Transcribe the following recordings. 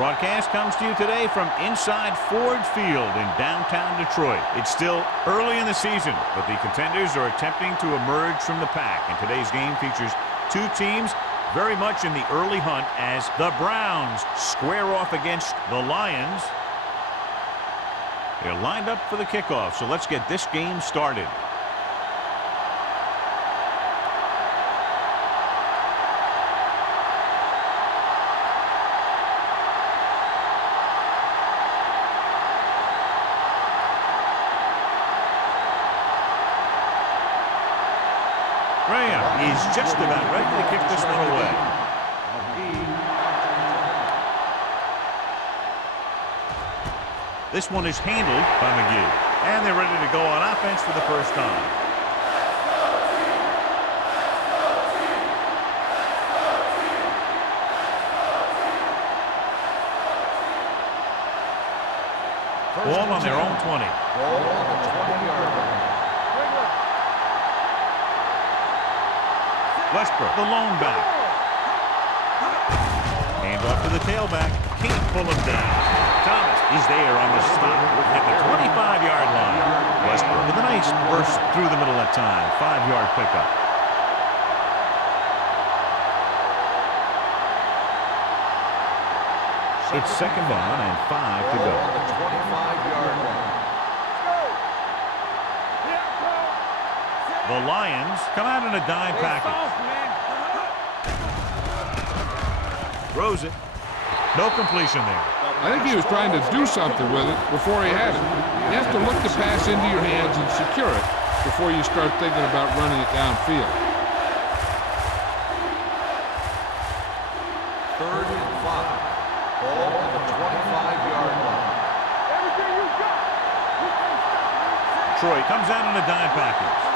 Broadcast comes to you today from inside Ford Field in downtown Detroit. It's still early in the season, but the contenders are attempting to emerge from the pack. And today's game features two teams very much in the early hunt as the Browns square off against the Lions. They're lined up for the kickoff, so let's get this game started. He's just about ready to kick this one away. This one is handled by McGee. And they're ready to go on offense for the first time. Ball on their own 20. Ball on the 20-yard line. Westbrook, the lone back. Hand off to the tailback. Can't pull him down. Thomas is there on the stop at the 25-yard line. Westbrook with a nice burst through the middle that time. 5-yard pickup. It's second down and 5 to go. On the 25-yard line. The Lions come out in a dime package. Throws it. No completion there. I think he was trying to do something with it before he had it. You have to look the pass into your hands and secure it before you start thinking about running it downfield. 3rd and 5. Ball on the 25-yard line. Detroit comes out in a dime package.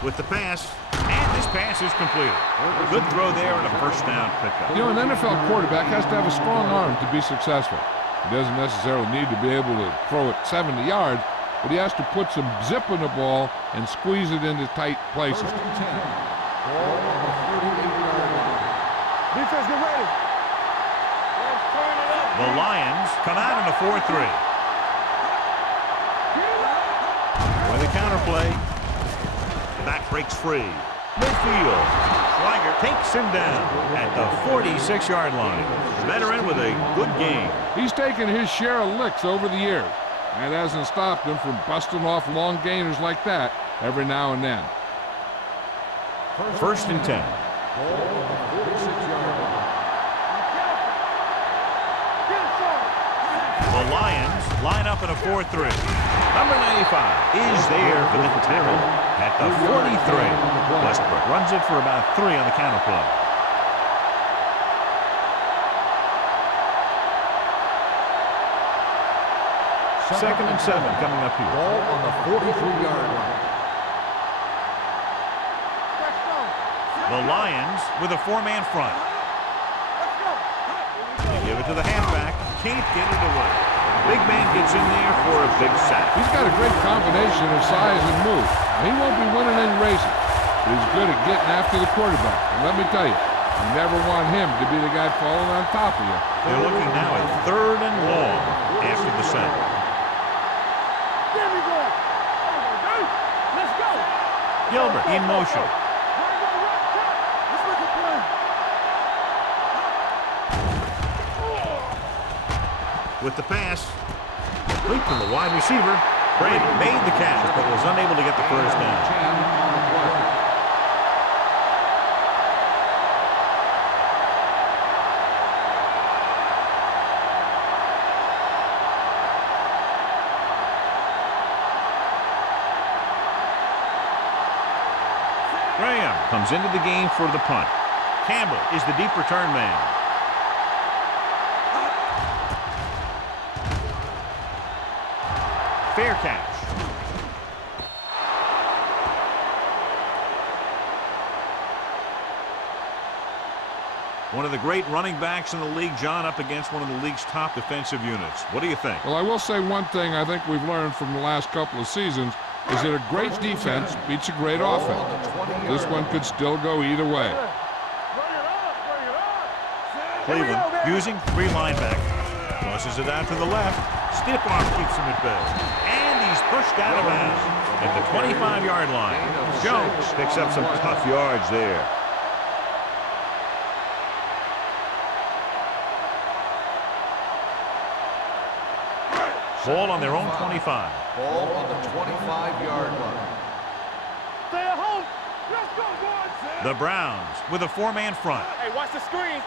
With the pass, and this pass is completed. Good throw there and a first down pickup. You know, an NFL quarterback has to have a strong arm to be successful. He doesn't necessarily need to be able to throw it 70 yards, but he has to put some zip in the ball and squeeze it into tight places. 1st and 10. Ball on the 38-yard line. Defense, get ready. Let's turn it up. The Lions come out in a 4-3. With a counterplay. The back breaks free. Midfield. Schweiger takes him down at the 46-yard line. Veteran with a good game. He's taken his share of licks over the years. That hasn't stopped him from busting off long gainers like that every now and then. 1st and 10. Ball on the 46-yard line. The Lions line up in a 4-3. Number 95 is there for the tackle at the 43. Westbrook runs it for about 3 on the counter play. Second and 7 coming up here. Ball on the 43-yard line. The Lions with a 4-man front. They give it to the halfback. Can't get it away. Big man gets in there for a big sack. He's got a great combination of size and move. Now, he won't be winning any races, but he's good at getting after the quarterback. And let me tell you, you never want him to be the guy falling on top of you. They're looking now at 3rd and long after the sack. Let's go. Gilbert in motion. With the pass, complete to the wide receiver. Brady made the catch, but was unable to get the first down. 10 on the play. Graham comes into the game for the punt. Campbell is the deep return man. Fair catch. One of the great running backs in the league, John, up against one of the league's top defensive units. What do you think? Well, I will say one thing I think we've learned from the last couple of seasons. is that a great defense beats a great offense. This one could still go either way. Cleveland using 3 linebackers. Tosses it out to the left. Stiff arm keeps him at bay. And he's pushed out of bounds at the 25-yard line. Jones picks up some tough yards there. Ball on their own 25. Ball on the 25-yard line. Stay at home. Let's go, boys. The Browns with a 4-man front. Hey, watch the screen.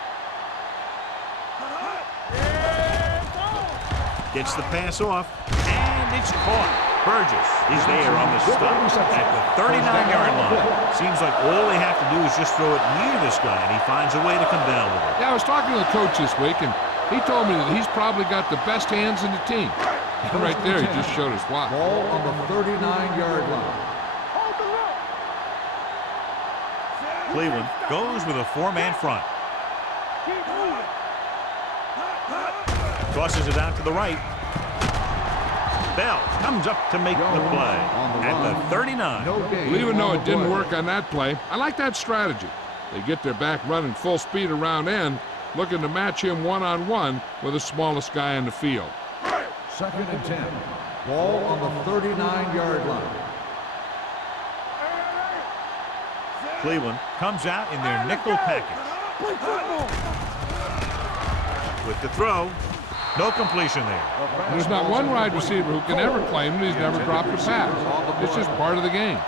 Gets the pass off, and it's caught. Burgess is there on the stop at the 39-yard line. Seems like all they have to do is just throw it near this guy, and he finds a way to come down with it. Yeah, I was talking to the coach this week, and he told me that he's probably got the best hands in the team. And right there, he just showed us why. Ball on the 39-yard line. Cleveland goes with a 4-man front. Tosses it out to the right. Bell comes up to make the play at the 39. Well, even though it didn't work on that play, I like that strategy. They get their back running full speed around end, looking to match him one-on-one with the smallest guy in the field. 2nd and 10. Ball on the 39-yard line. Cleveland comes out in their nickel package. With the throw, no completion there. There's not one wide receiver who can ever claim that he's never dropped a pass. It's just part of the game.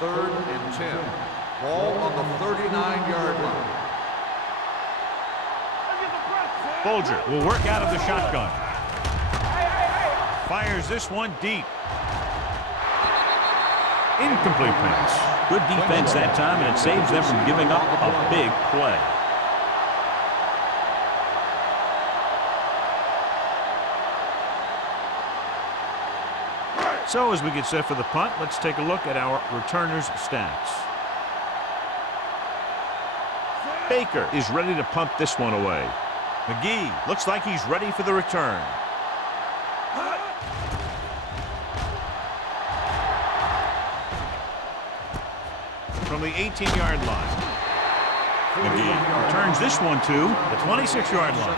Third and 10. Ball on the 39-yard line. Bolger will work out of the shotgun. Fires this one deep. Incomplete pass. Good defense that time, and it saves them from giving up a big play. So as we get set for the punt, let's take a look at our returners' stats. Baker is ready to punt this one away. McGee looks like he's ready for the return. From the 18-yard line. McGee returns this one to the 26-yard line.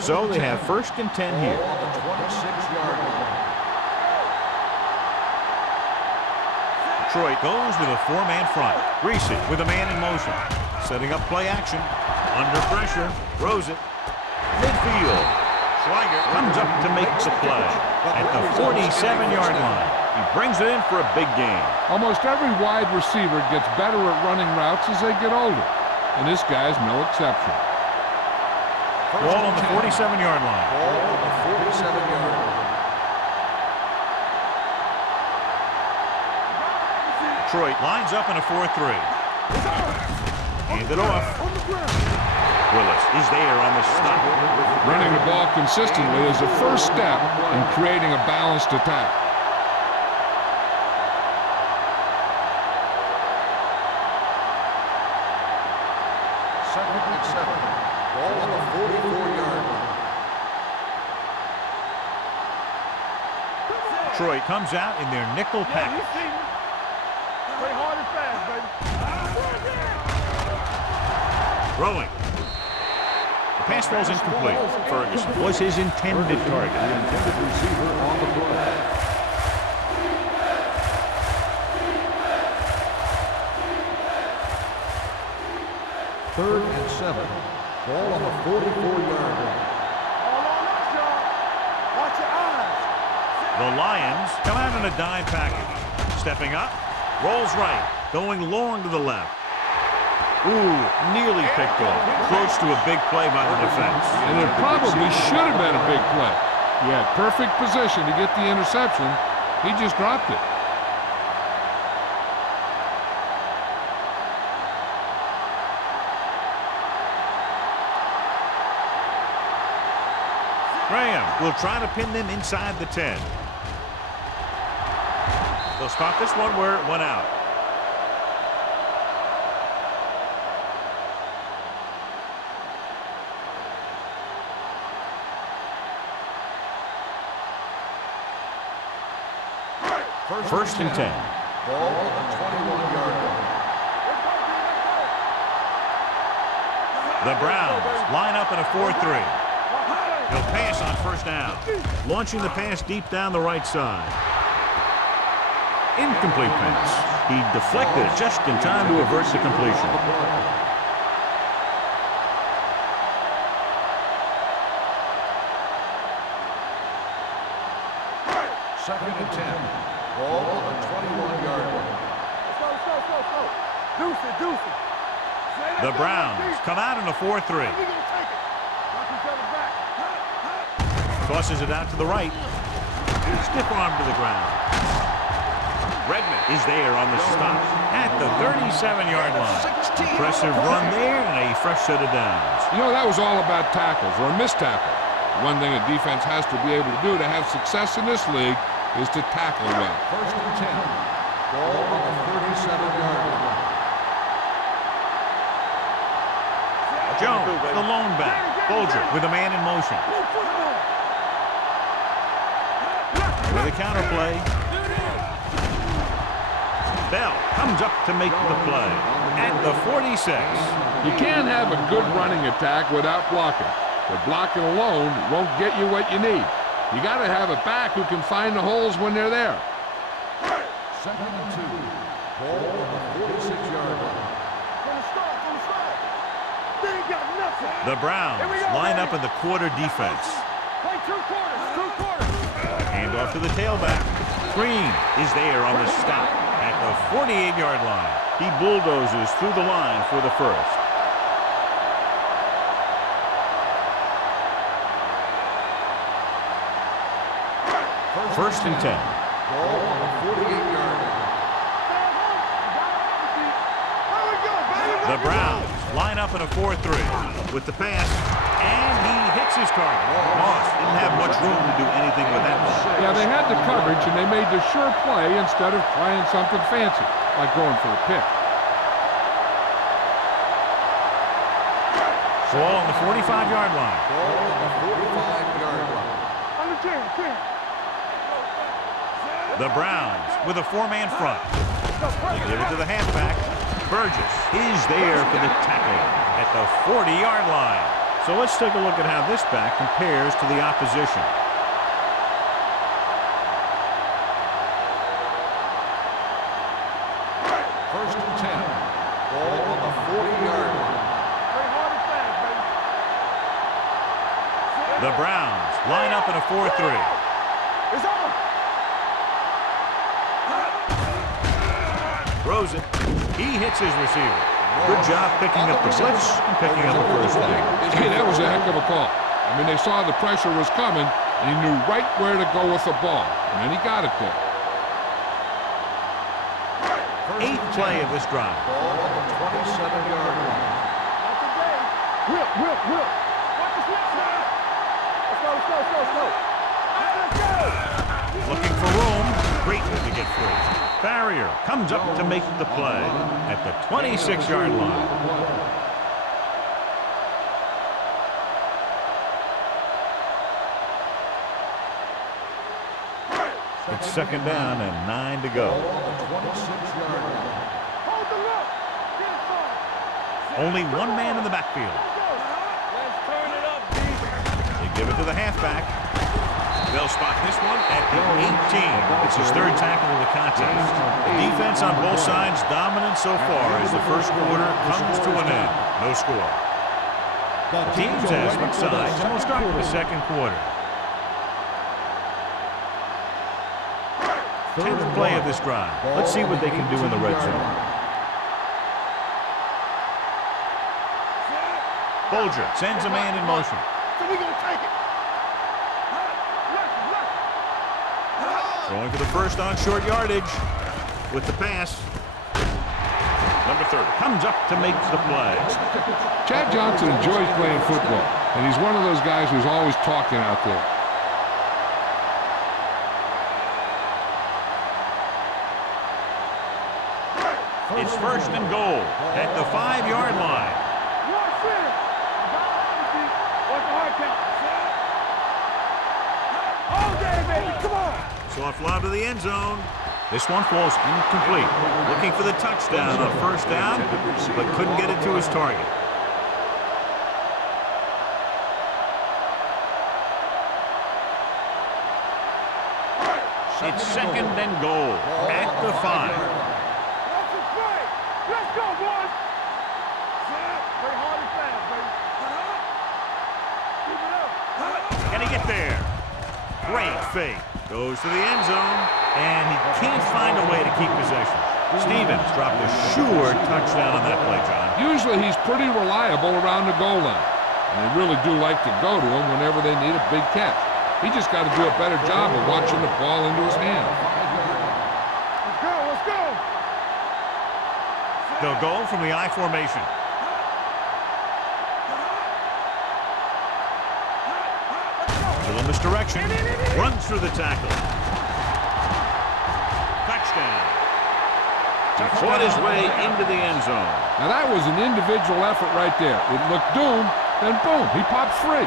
So they have 1st and 10 here. On the 26-yard line. Detroit goes with a 4-man front. Reese with a man in motion. Setting up play action. Under pressure. Throws it. Midfield. Schweiger comes up to make the play at the 47-yard line. He brings it in for a big gain. Almost every wide receiver gets better at running routes as they get older, and this guy's no exception. Ball on the 47-yard line. Ball on the 47-yard line. Detroit lines up in a 4-3. Hand it off. Willis is there on the stop. Running the ball consistently is the first step in creating a balanced attack. Second and 7. Ball on the 44-yard line. Detroit comes out in their nickel package. Play hard and fast, baby. Throwing. The pass falls incomplete. Ferguson was his intended target. The intended receiver on the play. Third and 7. Ball on the 44-yard line. Hold on up, y'all. Watch your eyes. The Lions come out in a dime package. Stepping up, rolls right, going long to the left. Ooh, nearly picked off. Close to a big play by the defense. And it probably should have been a big play. He had perfect position to get the interception. He just dropped it. Graham will try to pin them inside the 10. They'll spot this one where it went out. First and 10. Ball on the 21-yard line. The Browns line up in a 4-3. He'll pass on first down. Launching the pass deep down the right side. Incomplete pass. He deflected it just in time to avert the completion. Second and 10. Ball on the 21-yard line. The Browns come out in a 4-3. Tosses it out to the right. Stiff arm to the ground. Redmond is there on the stop at the 37-yard line. Impressive run there and a fresh set of downs. You know, that was all about tackles or missed tackle. One thing a defense has to be able to do to have success in this league is to tackle well. First and 10. Ball on the 37-yard line. Jones, the lone back. Bolger with a man in motion. With a counter play. Bell comes up to make the play at the 46. You can't have a good running attack without blocking. But blocking alone won't get you what you need. You got to have a back who can find the holes when they're there. Second and 2. Ball on the 46-yard line. The Browns line up in the quarter defense. Play 2 quarters. Hand off to the tailback. Green is there on the stop at the 48-yard line. He bulldozes through the line for the first. First and 10. Ball on the 48-yard line. The Browns line up in a 4-3 with the pass, and he hits his target. Moss didn't have much room to do anything with that one. Yeah, they had the coverage, and they made the sure play instead of trying something fancy, like going for a pick. Ball on the 45-yard line. Ball on the 45-yard line. Under 10. The Browns with a 4-man front. They give it to the halfback. Burgess is there for the tackle at the 40-yard line. So let's take a look at how this back compares to the opposition. First and 10. Ball on the 40-yard line. The Browns line up in a 4-3. It's on. Throws it. He hits his receiver. Good job picking up the blitz and picking up the first down. Hey, that was a heck of a call. I mean, they saw the pressure was coming, and he knew right where to go with the ball. And then he got it there. Eighth play of this drive. Ball on the 27-yard line. Whip. Watch the slip side. Let's go. Looking for room. Great to get free. Barrier comes up to make the play at the 26-yard line. It's second down and 9 to go. Ball on the 26-yard line. Hold the look. Get it far. Only one man in the backfield. Let's turn it up, D. They give it to the halfback. They'll spot this one at the 18. It's his third tackle of the contest. The defense on both sides dominant so far as the first quarter comes to an end. No score. Teams as switch sides, and we'll start with the second quarter. 10th play of this drive. Let's see what they can do in the red zone. Bolger sends a man in motion. So we gonna take it. Going for the first on short yardage with the pass. Number 30 comes up to make the play. Chad Johnson enjoys playing football, and he's one of those guys who's always talking out there. It's first and goal at the 5-yard line. What's the hard count? All day, baby, come on! Soft lob to the end zone. This one falls incomplete. Looking for the touchdown on first down, but couldn't get it to his target. It's second and goal at the 5. Let's go, boys! Play hard and fast, baby. Keep it up. Can he get there? Great fake. Goes to the end zone, and he can't find a way to keep possession. Stevens dropped a sure touchdown on that play, John. Usually he's pretty reliable around the goal line, and they really do like to go to him whenever they need a big catch. He just got to do a better job of watching the ball into his hand. Let's go, let's go! They'll go from the I formation. Little misdirection. Runs through the tackle. Touchdown. Fought his way into the end zone. Now that was an individual effort right there. It looked doomed, then boom, he pops free.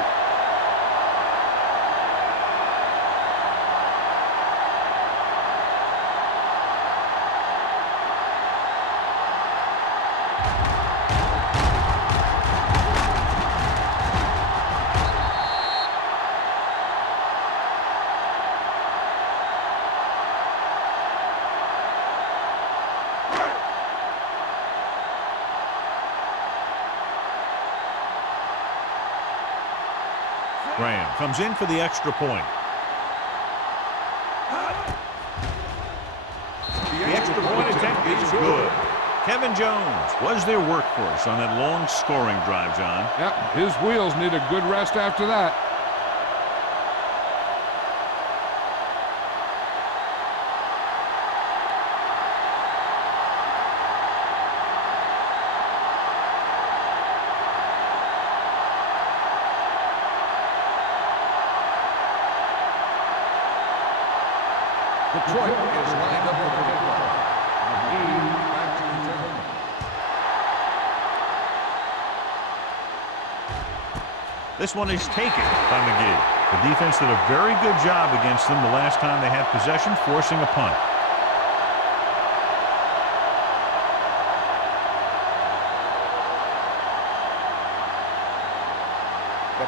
Graham comes in for the extra point. The extra point attempt is good. Kevin Jones was their workhorse on that long scoring drive, John. Yep, his wheels need a good rest after that. Detroit is lined up for the kickoff. McGee back to return. This one is taken by McGee. The defense did a very good job against them the last time they had possession, forcing a punt.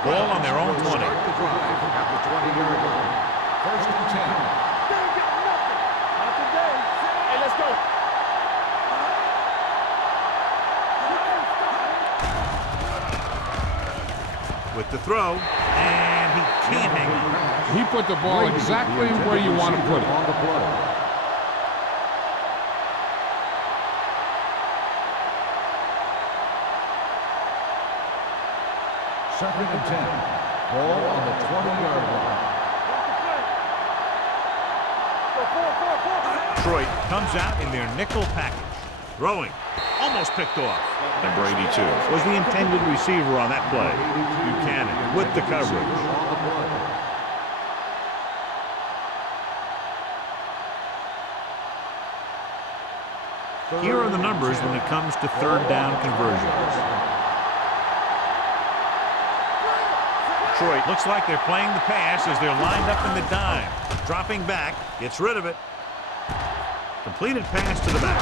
Ball on their own 20. Start the drive at the 20-yard line. First and 10. Hey, let's go. With the throw, and he can't hang on. He put the ball exactly where you want to put it. On the play. Second and 10. Ball on the 20-yard line. Detroit comes out in their nickel package. Throwing. Almost picked off. And Brady, too, was the intended receiver on that play. Buchanan with the coverage. Here are the numbers when it comes to third down conversions. Detroit looks like they're playing the pass as they're lined up in the dime. Dropping back, gets rid of it. Completed pass to the back.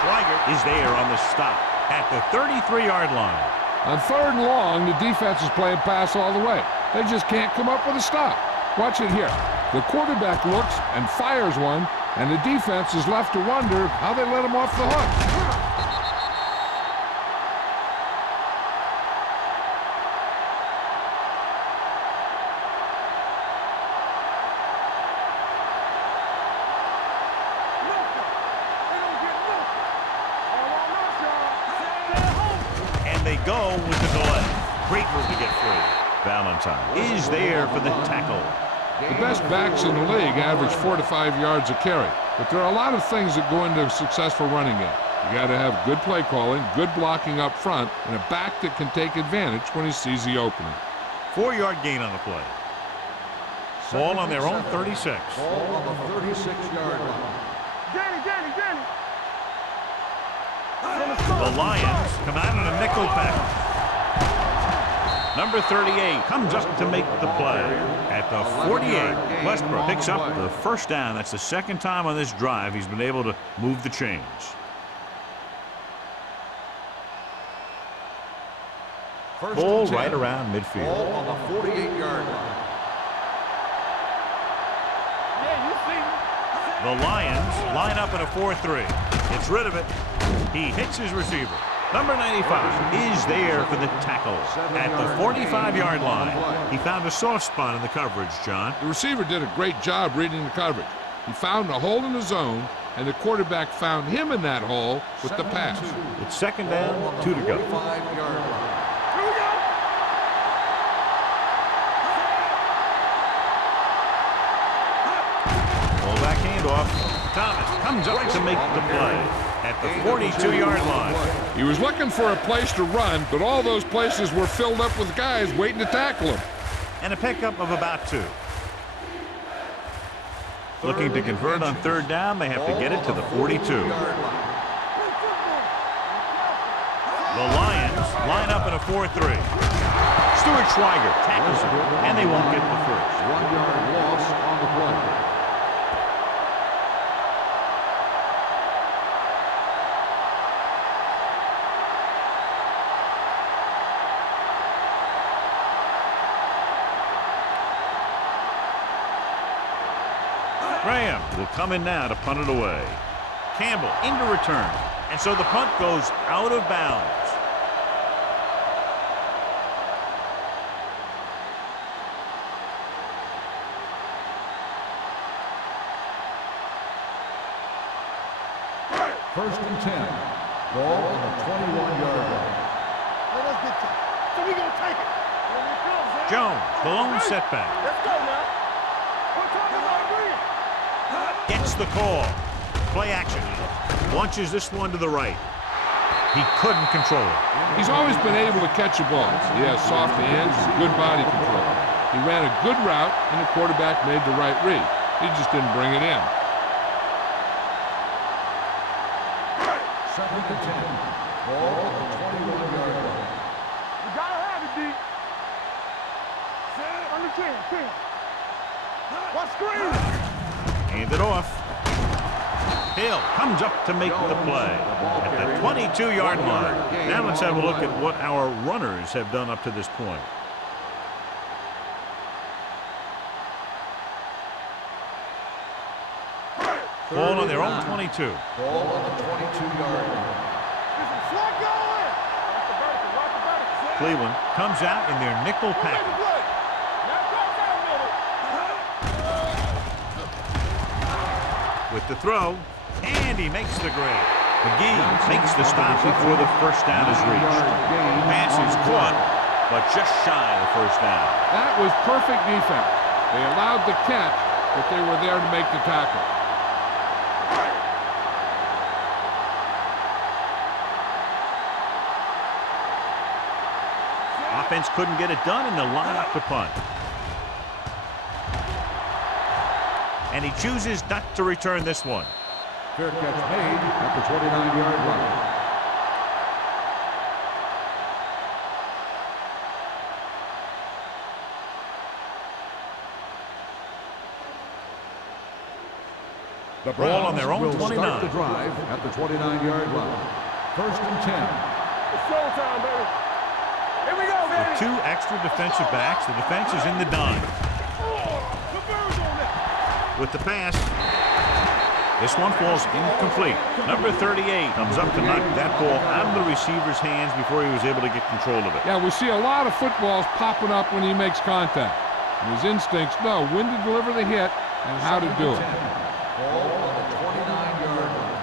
Schweiger is there on the stop at the 33-yard line. On third and long, the defense is playing pass all the way. They just can't come up with a stop. Watch it here. The quarterback looks and fires one, and the defense is left to wonder how they let him off the hook. They go with the delay. Great move to get free. Valentine is there for the tackle. The best backs in the league average 4 to 5 yards a carry, but there are a lot of things that go into a successful running game. You got to have good play calling, good blocking up front, and a back that can take advantage when he sees the opening. 4-yard gain on the play. Ball on their own 36. Ball on the 36-yard line. Danny. The Lions come out in a nickel package. Number 38 comes up to make the play. At the 48, Westbrook picks up the first down. That's the second time on this drive he's been able to move the chains. Ball right around midfield. Ball on the 48-yard line. The Lions line up in a 4-3. Gets rid of it. He hits his receiver. Number 95 is there for the tackle. At the 45-yard line, he found a soft spot in the coverage, John. The receiver did a great job reading the coverage. He found a hole in the zone, and the quarterback found him in that hole with the pass. It's second down, 2 to go. 45-yard line. Fullback handoff. Thomas comes up to make the play. At the 42-yard line. He was looking for a place to run, but all those places were filled up with guys waiting to tackle him. And a pickup of about 2. Looking to convert on third down, they have to get it to the 42. The Lions line up in a 4-3. Stuart Schweiger tackles him, and they won't get the first. 1-yard loss on the play. Graham will come in now to punt it away. Campbell into return. And so the punt goes out of bounds. First and 10. Ball on the 21-yard line. So we gonna take it. Jones, the lone setback. Let's go now. We're talking about agreeing. Gets the call. Play action. Launches this one to the right. He couldn't control it. He's always been able to catch a ball. He has soft hands and good body control. He ran a good route, and the quarterback made the right read. He just didn't bring it in. Second and 10. Ball on the 21-yard line. You gotta have it, D. Under 10. What screen? Hand it off. Hill comes up to make the play at the 22-yard line. Now let's have a look at what our runners have done up to this point. Ball on their own 22. Ball on the 22-yard line. Cleveland comes out in their nickel package. With the throw, and he makes the grab. McGee makes the stop before the first down is reached. Pass is caught, but just shy of the first down. That was perfect defense. They allowed the catch, but they were there to make the tackle. Offense couldn't get it done, and they'll line up to punt. And he chooses not to return this one. Fair catch made at the 29-yard line. The Ball on their own will 29. start the drive at the 29-yard line. First and 10. It's showtime, baby. Here we go, baby. With 2 extra defensive backs, the defense is in the dime. With the pass, this one falls incomplete. Number 38 comes up to knock that ball out of the receiver's hands before he was able to get control of it. Yeah, we see a lot of footballs popping up when he makes contact. And his instincts know when to deliver the hit and how to do it. Ball on the 29-yard line.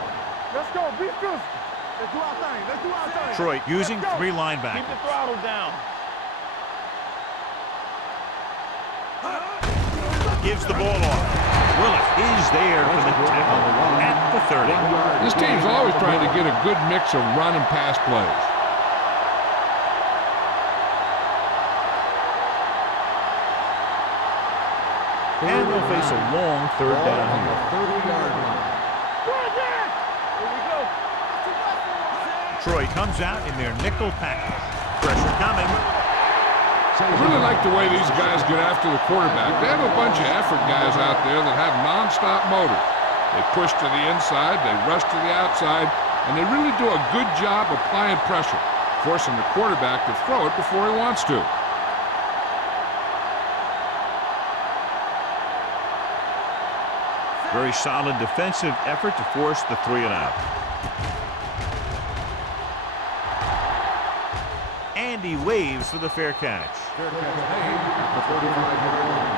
Let's go. Be physical. Let's do our thing. Let's do our thing. Detroit using 3 Keep linebackers. the throttle down. Gives the ball off. Willis is there for the tackle at the 30. This team's always trying to get a good mix of run and pass plays. And they'll face a long third Ball down on here. the 30-yard line. Here we go. Detroit comes out in their nickel package. Pressure coming. I really like the way these guys get after the quarterback. They have a bunch of effort guys out there that have nonstop motor. They push to the inside, they rush to the outside, and they really do a good job applying pressure, forcing the quarterback to throw it before he wants to. Very solid defensive effort to force the 3-and-out. And he waves for the fair catch. Fair catch made at the 45-yard line.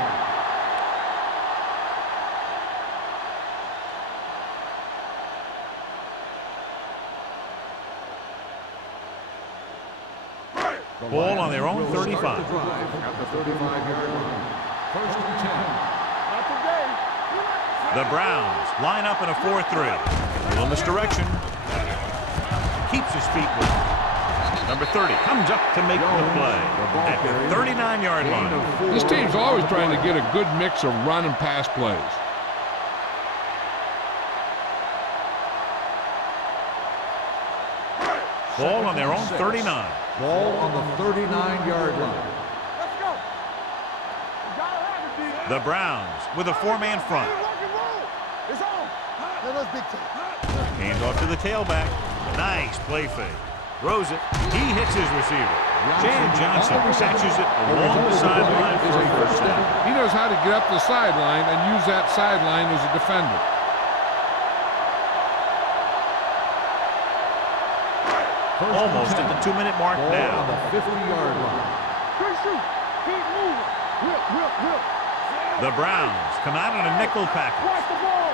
Ball on their own 35. At the 35-yard line. First and 10. Not today. The Browns line up in a 4-3. Little misdirection. Keeps his feet with it. Number 30 comes up to make the play at the 39-yard line. This team's always trying to get a good mix of run and pass plays. Ball on their own 39. Ball on the 39-yard line. Let's go. You gotta have it, D. The Browns with a 4-man front. Rock and roll. It's on. Let us big time. Hands off to the tailback. Nice play fake. Throws it. He hits his receiver. Jan Johnson catches it along the sideline for a first down. He knows how to get up the sideline and use that sideline as a defender. Almost at the 2-minute mark Ball now. on the 50-yard line. Good shoot. Keep moving. Whip. The Browns come out in a nickel package. Watch the ball.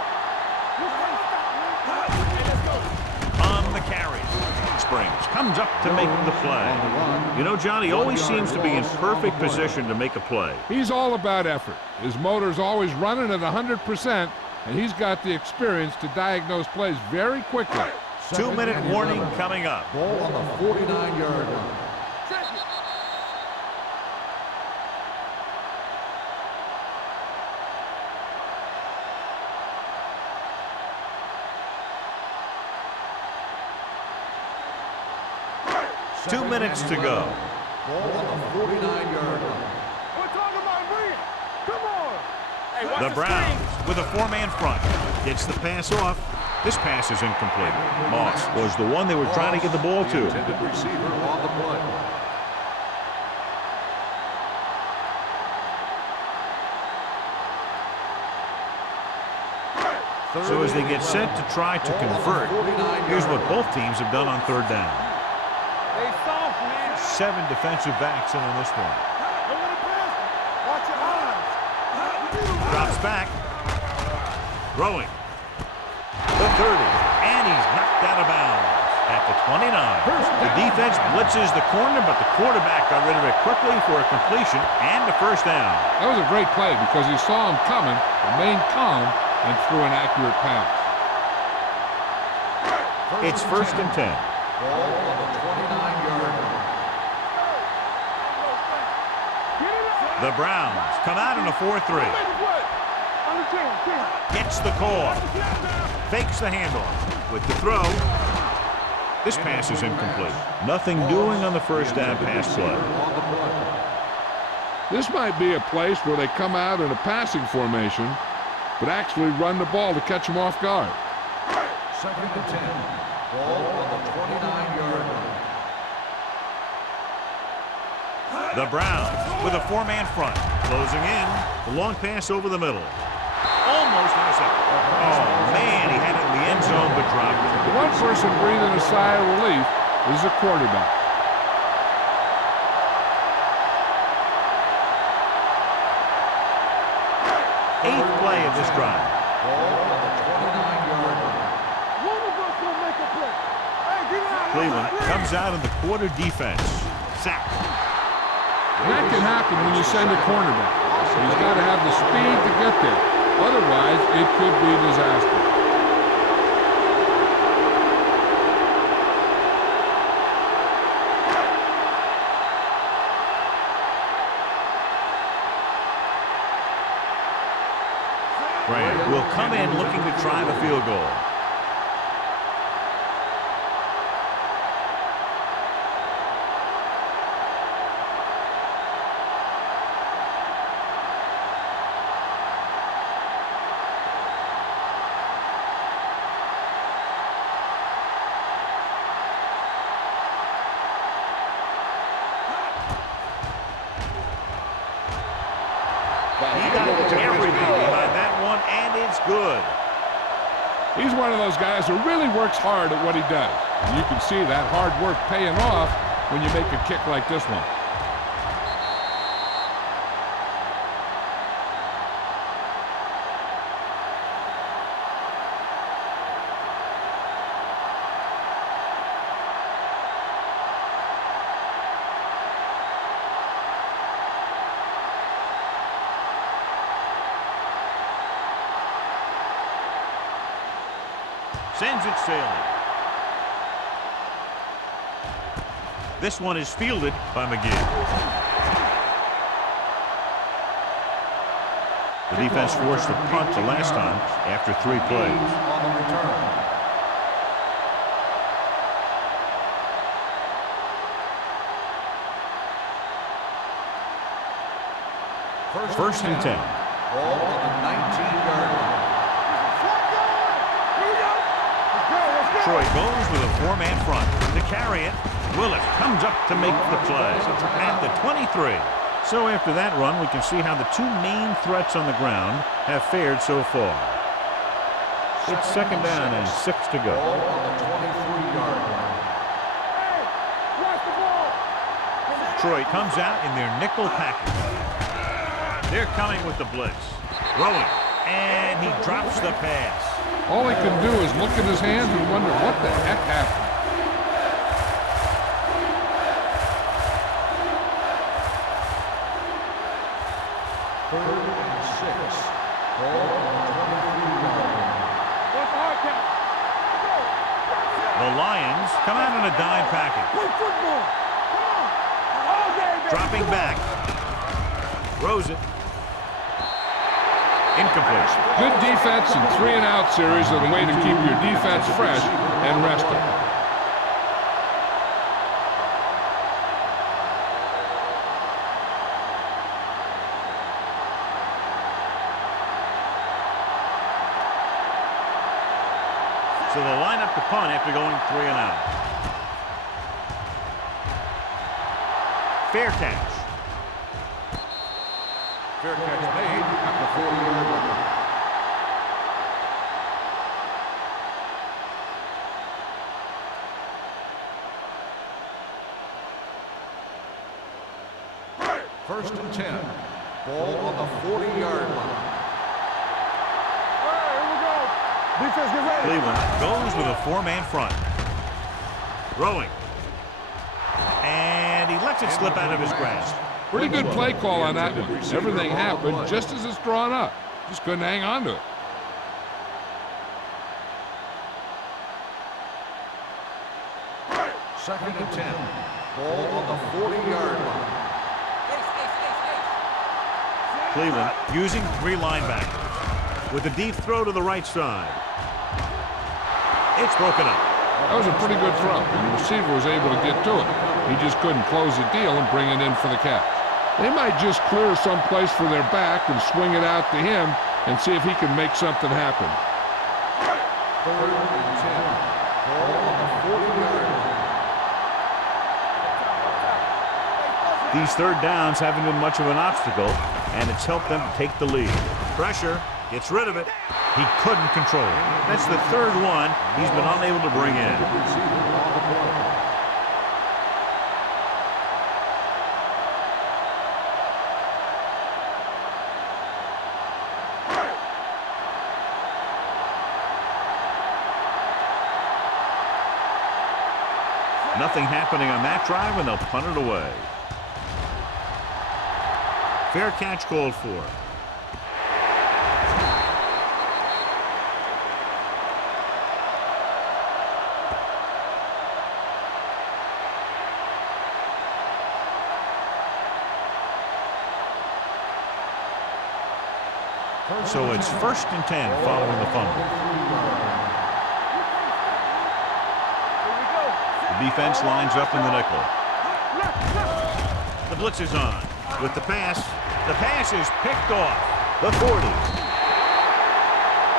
On the carry. Springs comes up to make the play. You know, John, he always seems to be in perfect position to make a play. He's all about effort. His motor's always running at 100%, and he's got the experience to diagnose plays very quickly. 2-minute warning coming up. Ball on the 49-yard line. Two minutes to go. Ball on the 49-yard line. We're talking about bring it. Come on. Hey, watch The the Browns with a 4-man front. Gets the pass off. This pass is incomplete. Moss was the one they were trying to get the ball to. Intended receiver on the play. So as they get set to try to convert, here's what both teams have done on 3rd down. Hey, soft, man. 7 defensive backs in on this one. Don't let it pass. Watch your eyes. Drops back. Throwing. The 30. And he's knocked out of bounds at the 29. The defense blitzes the corner, but the quarterback got rid of it quickly for a completion and a first down. That was a great play because he saw him coming, remained calm, and threw an accurate pass. It's 1st and 10. Ball on the 29-yard line. The Browns come out in a 4-3. Gets the call. Fakes the handoff. With the throw. This pass is incomplete. Nothing doing on the first down pass play. This might be a place where they come out in a passing formation, but actually run the ball to catch them off guard. 2nd and 10. Ball on the 29-yard line. The Browns with a 4-man front. Closing in. The long pass over the middle. Almost intercepted. Oh, man, he had it in the end zone, but dropped it. The one person breathing a sigh of relief is the quarterback. Eighth play of this drive. Ball on the 29-yard line. One of us will make a play. Hey, get out. Cleveland comes out in the quarter defense. Sack. And that can happen when you send a cornerback. He's got to have the speed to get there. Otherwise, it could be disaster. Bryant will come in looking to try the field goal. everything behind that one, and it's good. He's one of those guys who really works hard at what he does. And you can see that hard work paying off when you make a kick like this one. Sends it sailing. This one is fielded by McGee. The defense forced the punt the last time after 3 plays. On the return. First and 10. Ball on the 19-yard line. Troy goes with a 4-man front. To carry it, Willis comes up to make the play at the 23. So after that run, we can see how the 2 main threats on the ground have fared so far. It's second down and 6 to go. Ball on the 23-yard line. Troy comes out in their nickel package. They're coming with the blitz. Throwing, and he drops the pass. All he can do is look at his hands and wonder what the heck happened. Third and 6. Ball on the 23-yard line. The Lions come out in a dime package. Dropping back. Throws it. Incomplete. Good defense and 3-and-out series are the way to keep your defense fresh and rested. So they'll line up the punt after going 3-and-out. Fair catch. Fair catch made at the 40-yard line. First and 10. Ball on the 40-yard line. Defense, get ready. Cleveland goes with a 4-man front. Throwing. And he lets it slip out of his grasp. Pretty good play call on that one. Everything happened just as it's drawn up. Just couldn't hang on to it. Second and 10. Ball on the 40-yard line. Cleveland using 3 linebackers. With a deep throw to the right side. It's broken up. That was a pretty good throw, and the receiver was able to get to it. He just couldn't close the deal and bring it in for the catch. They might just clear some place for their back and swing it out to him and see if he can make something happen. Third and 10. Ball on the 40-yard line. These third downs haven't been much of an obstacle, and it's helped them take the lead. Pressure, gets rid of it. He couldn't control it. That's the third one he's been unable to bring in. Nothing happening on that drive, and they'll punt it away. Fair catch called for. So it's first and 10 following the fumble. The defense lines up in the nickel. The blitz is on. With the pass is picked off. The 40.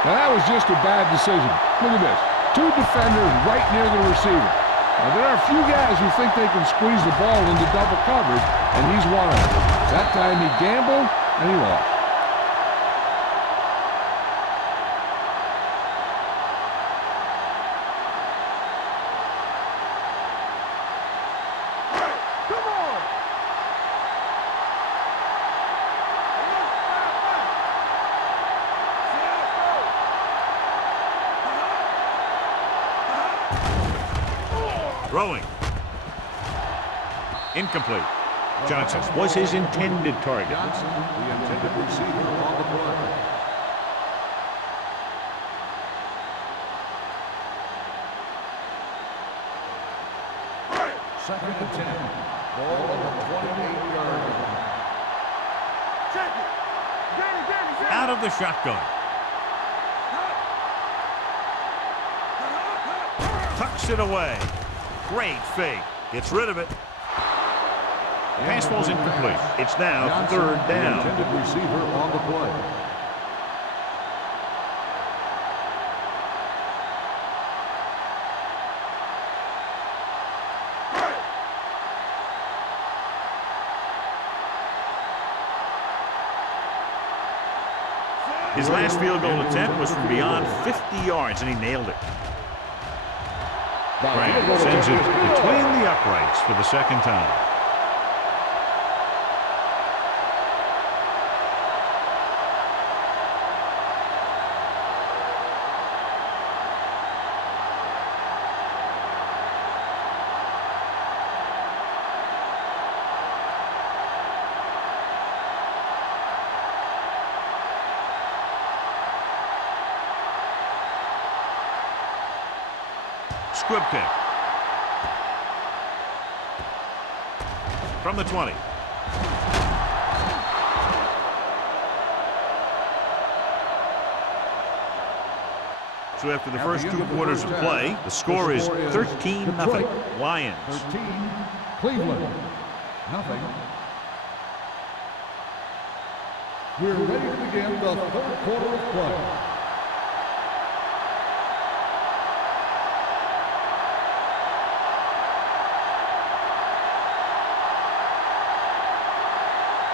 Now that was just a bad decision. Look at this. 2 defenders right near the receiver. Now there are a few guys who think they can squeeze the ball into double coverage, and he's one of them. That time he gambled, and he lost. Throwing. Incomplete. Johnson was his intended target. Johnson, the intended receiver on the play. Second and 10. Ball on the 28-yard line. Check it. Danny. Out of the shotgun. Tucks it away. Great fake. Gets rid of it. The pass ball's incomplete. It's now Johnson, third down. the intended receiver on the play. His last field goal attempt was from beyond 50 yards, and he nailed it. Grant sends it between the uprights for the second time. Squib kick. From the 20. So after the first 2 quarters of play, the score is 13-0. Lions. 13, Cleveland, nothing. We're ready to begin the third quarter of play.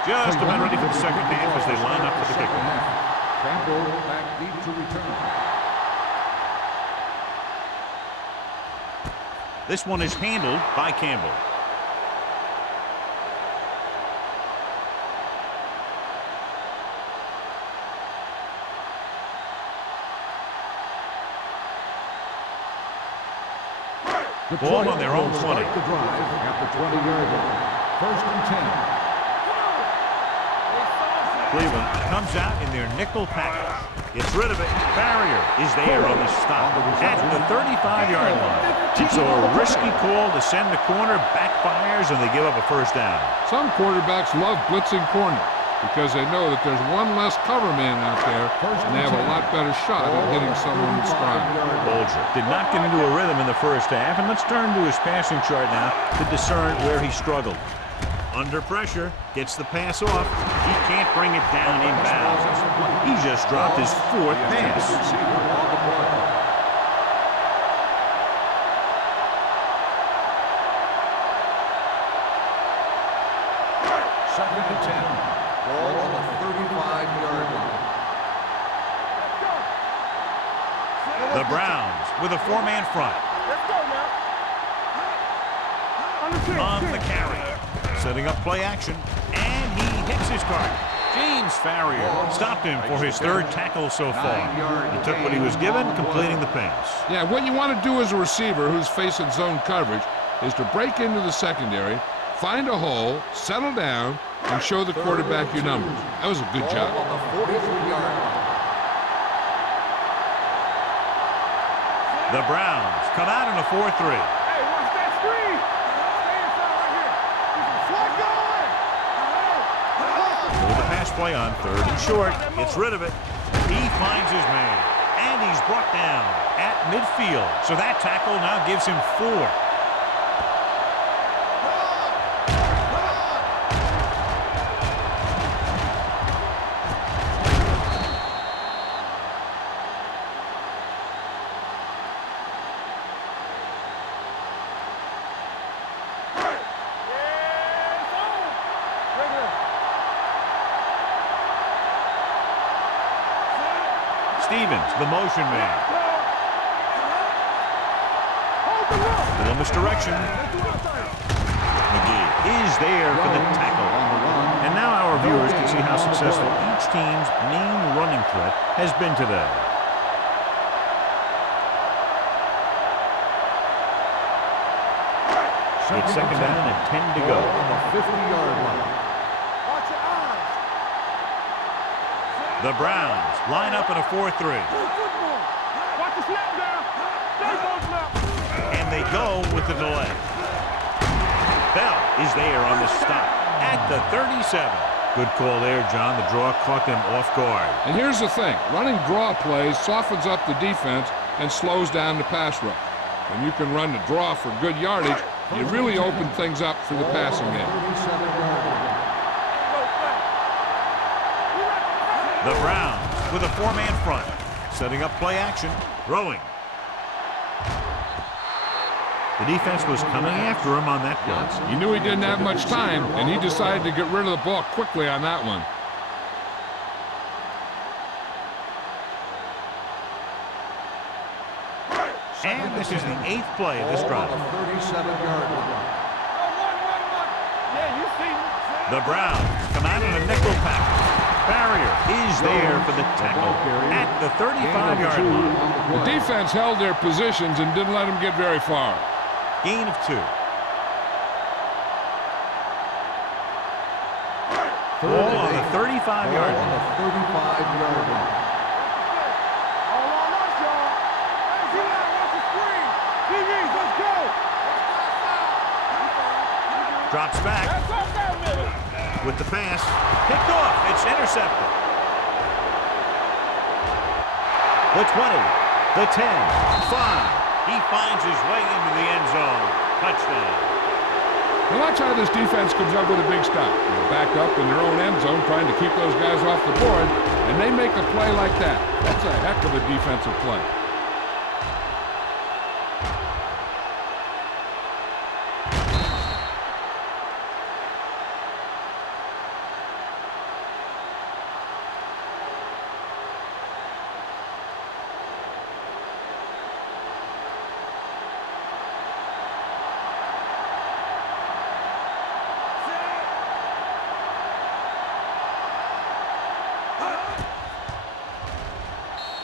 Just about ready for the second half as they line up for the kickoff. Campbell back deep to return. This one is handled by Campbell. Ball on their own 20. The drive at the 20-yard line. First and 10. Cleveland comes out in their nickel package. Gets rid of it. Barrier is there on the stop at the 35-yard line. So a risky call to send the corner backfires, and they give up a first down. Some quarterbacks love blitzing corner because they know that there's one less cover man out there, and they have a lot better shot at hitting someone in stride. Bolger did not get into a rhythm in the first half, and let's turn to his passing chart now to discern where he struggled. Under pressure, gets the pass off. He can't bring it down inbounds. He just dropped his 4th pass. Second and 10. Ball on the 35-yard line. The Browns with a 4-man front. Let's go now. On the carry. Setting up play action, and he hits his target. James Farrior stopped him for his 3rd tackle so far. He took what he was given, completing the pass. Yeah, what you want to do as a receiver who's facing zone coverage is to break into the secondary, find a hole, settle down, and show the quarterback your numbers. That was a good job. On the 43-yard line. The Browns come out in a 4-3. Hey, watch that screen. Stay inside right here. Slide going. With the pass play on 3rd and short, gets rid of it. He finds his man, and he's brought down at midfield. So that tackle now gives him 4. Stevens, the motion man. Still in misdirection. McGee is there for the tackle. And now our viewers can see how successful each team's main running threat has been today. It's second down and 10 to go. On the 50-yard line. Watch your eyes. The Browns line up in a 4-3. Football. Watch the snap down. Stay both snap. And they go with the delay. Bell is there on the stop at the 37. Good call there, John. The draw caught them off guard. And here's the thing. Running draw plays softens up the defense and slows down the pass rush. When you can run the draw for good yardage, you really open things up for the passing game. 37-yard line. The Browns with a 4-man front. Setting up play action. Throwing. The defense was coming after him on that play. He knew he didn't have much time, and he decided to get rid of the ball quickly on that one. And this is the 8th play of this drive. On the 37-yard line. Yeah, you see me. The Browns come out in a nickel package. Barrier is there for the tackle at the 35-yard line. The defense held their positions and didn't let them get very far. Gain of 2. Ball on the 35-yard On line. the 35-yard line. All on us, y'all. Hey, G-Line, watch the screen. DBs, let's go. Drops back That's up that middle. with the pass. Picked off. It's intercepted. The 20, the 10, 5. He finds his way into the end zone. Touchdown. Now watch how this defense comes up with a big stop. They're backed up in their own end zone trying to keep those guys off the board, and they make a play like that. That's a heck of a defensive play.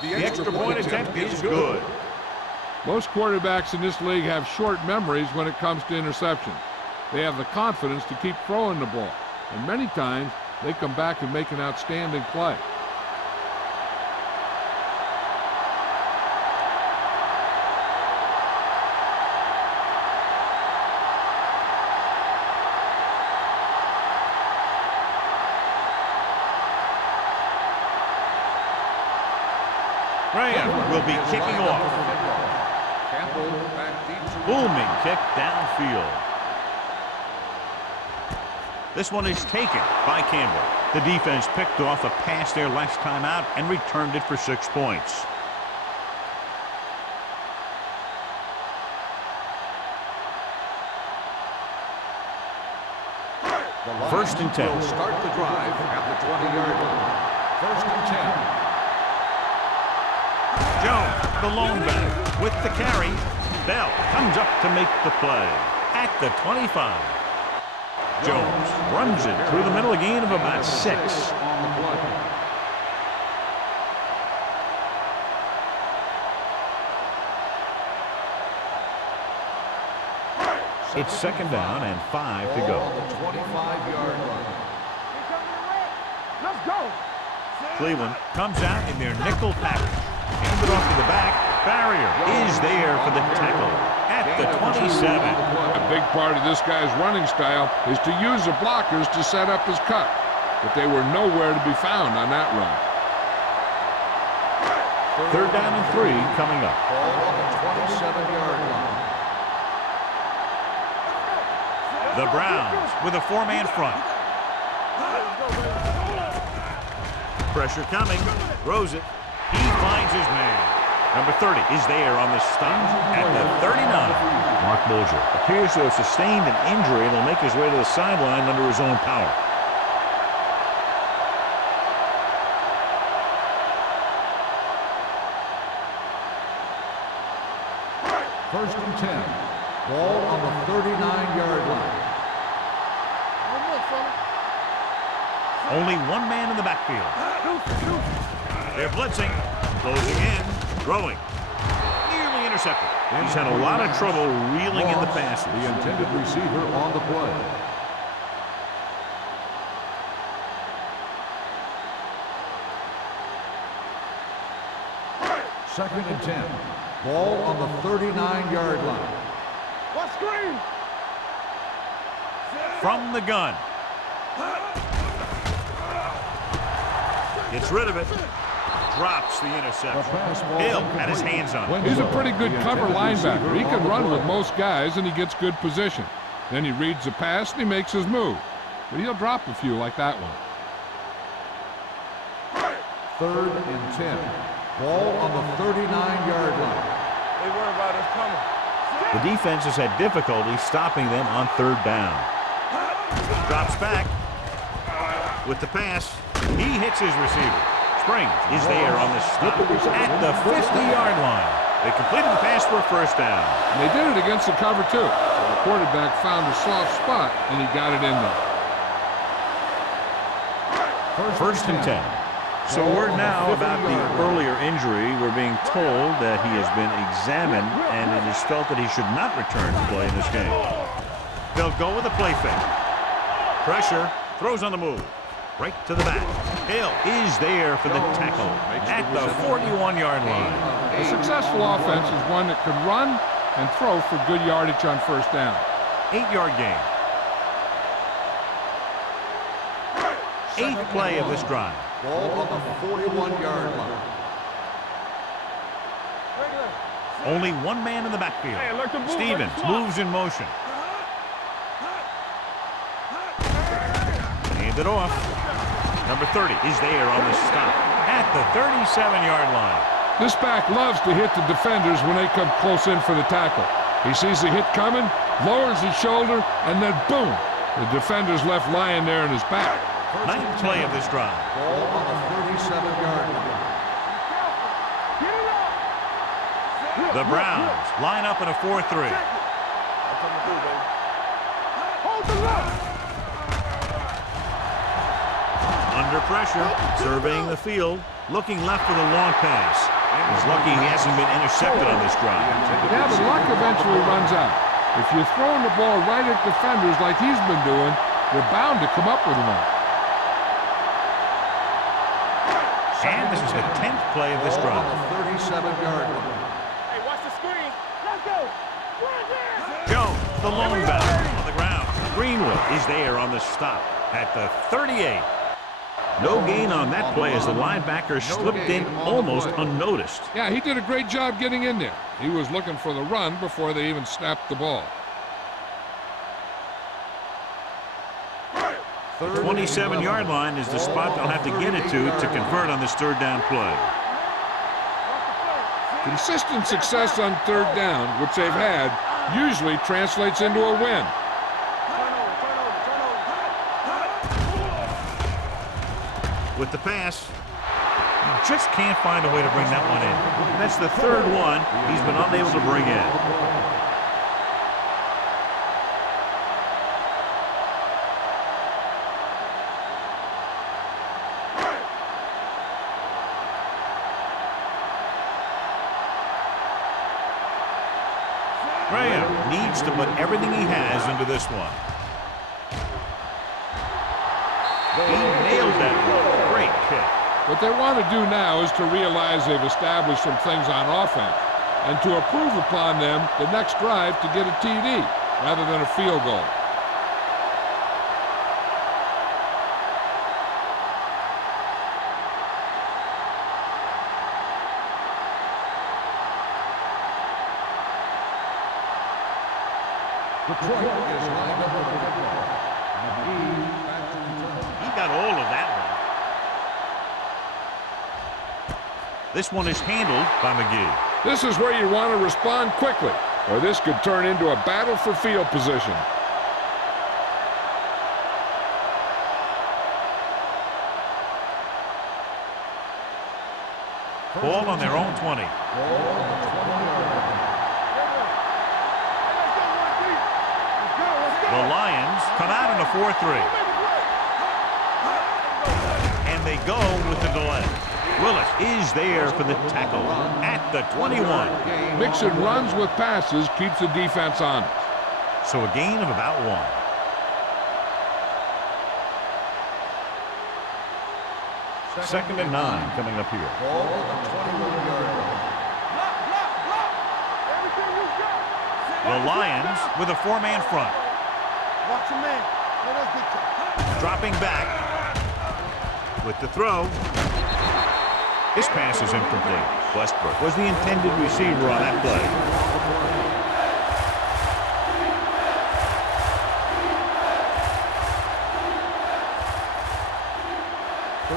The extra point attempt is good. Most quarterbacks in this league have short memories when it comes to interceptions. They have the confidence to keep throwing the ball, and many times they come back and make an outstanding play. Graham will be kicking off. Campbell back deep to Booming kick downfield. This one is taken by Campbell. The defense picked off a pass there last time out and returned it for 6 points. First and 10. will start the drive at the 20-yard line. First and 10. Jones, the lone back, with the carry. Bell comes up to make the play at the 25. Jones runs it through the middle, a gain of about 6. On the play. It's second down and 5 to Ball go. on the 25-yard line. Here comes the red. Let's go. Cleveland comes out in their nickel package. Hand it off to the back. Barrier is there for the tackle at the 27. A big part of this guy's running style is to use the blockers to set up his cut, but they were nowhere to be found on that run. Third down and 3 coming up. Ball on the 27-yard line. The Browns with a 4-man front. Pressure coming. Throws it. He finds his man. Number 30 is there on the stop at the 39. Mark Bulger appears to have sustained an injury and will make his way to the sideline under his own power. First and 10. Ball on the 39-yard line. One more, fella. Only one man in the backfield. They're blitzing. Closing in. Throwing. Nearly intercepted. He's had a lot of trouble reeling in the passes. The intended receiver on the play. Second and 10. Ball on the 39-yard line. What screen? From the gun. Gets rid of it. Drops the interception. Hill had his hands on it. He's a pretty good cover linebacker. He can run with most guys, and he gets good position. Then he reads the pass, and he makes his move. But he'll drop a few like that one. Third and 10. Ball on the 39-yard line. They worry about us coming. The defense has had difficulty stopping them on third down. Drops back with the pass. He hits his receiver. Springs is there on the stop at the 50-yard line. They completed the pass for a first down. And they did it against the cover, too. So the quarterback found a soft spot, and he got it in there. First and 10. So word now about the earlier injury. We're being told that he has been examined, and it is felt that he should not return to play in this game. They'll go with a play fake. Pressure, throws on the move. Right to the back. Hill is there for the tackle at the 41-yard line. A successful offense is one that can run and throw for good yardage on first down. 8-yard gain. 8th play of this drive. Ball on the 41-yard line. Only one man in the backfield. Hey, look, the move, Stevens look, the swap. moves in motion. Hand it off. Number 30 is there on the stop at the 37-yard line. This back loves to hit the defenders when they come close in for the tackle. He sees the hit coming, lowers his shoulder, and then boom, the defender's left lying there in his back. 9th play of this drive. Ball on the 37-yard line. The Browns line up in a 4-3. Hold the left. Under pressure, surveying the field, looking left for the long pass. He's lucky he hasn't been intercepted on this drive. Yeah, but luck eventually runs out. If you're throwing the ball right at defenders like he's been doing, you're bound to come up with one. And this is the 10th play of this drive. On the 37-yard line. Hey, watch the screen. Let's go. Jones, the lone bound on the ground. Greenwood is there on the stop at the 38. No gain on that play as the linebacker slipped in almost unnoticed. Yeah, he did a great job getting in there. He was looking for the run before they even snapped the ball. The 27-yard line is the spot they'll have to get it to convert on this third down play. Consistent success on third down, which they've had, usually translates into a win. With the pass, you just can't find a way to bring that one in. That's the third one he's been unable to bring in. Graham needs to put everything he has into this one. He nailed that one. Great kick. What they want to do now is to realize they've established some things on offense and to improve upon them the next drive to get a TD rather than a field goal. Detroit is lined up with the football. He got all of that one. This one is handled by McGee. This is where you want to respond quickly, or this could turn into a battle for field position. Ball on their own 20. The Lions come out in a 4-3. And they they go with the delay. Willis is there for the tackle at the 21. Mixing runs with passes keeps the defense honest. So a gain of about 1. Second and 9 coming up here. Ball on the 21-yard line. Block, block, block. Everything you got. The Lions with a 4-man front. Watch your man. Let us get you. Dropping back with the throw. This pass is incomplete. Westbrook was the intended receiver on that play.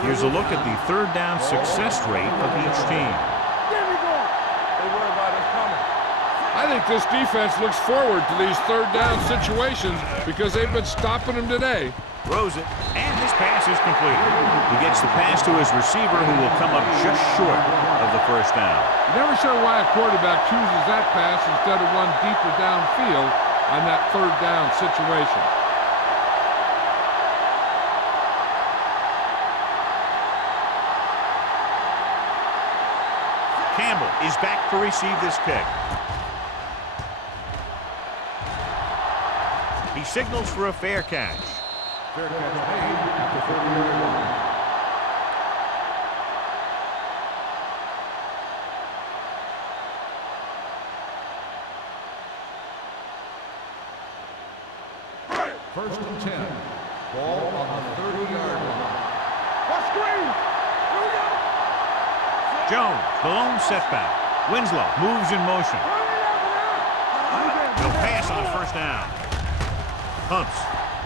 Here's a look at the third down success rate of each team. There we go. They worry about us coming. I think this defense looks forward to these third down situations because they've been stopping them today. Throws it, and this pass is completed. He gets the pass to his receiver, who will come up just short of the first down. Never sure why a quarterback chooses that pass instead of one deeper downfield on that third down situation. Campbell is back to receive this kick. He signals for a fair catch. Fair catch made at the 30-yard line. First and 10. Ball on the 30-yard line. Watch screen. Here we go. Jones, the lone setback. Winslow moves in motion. No pass on first down. Pumps.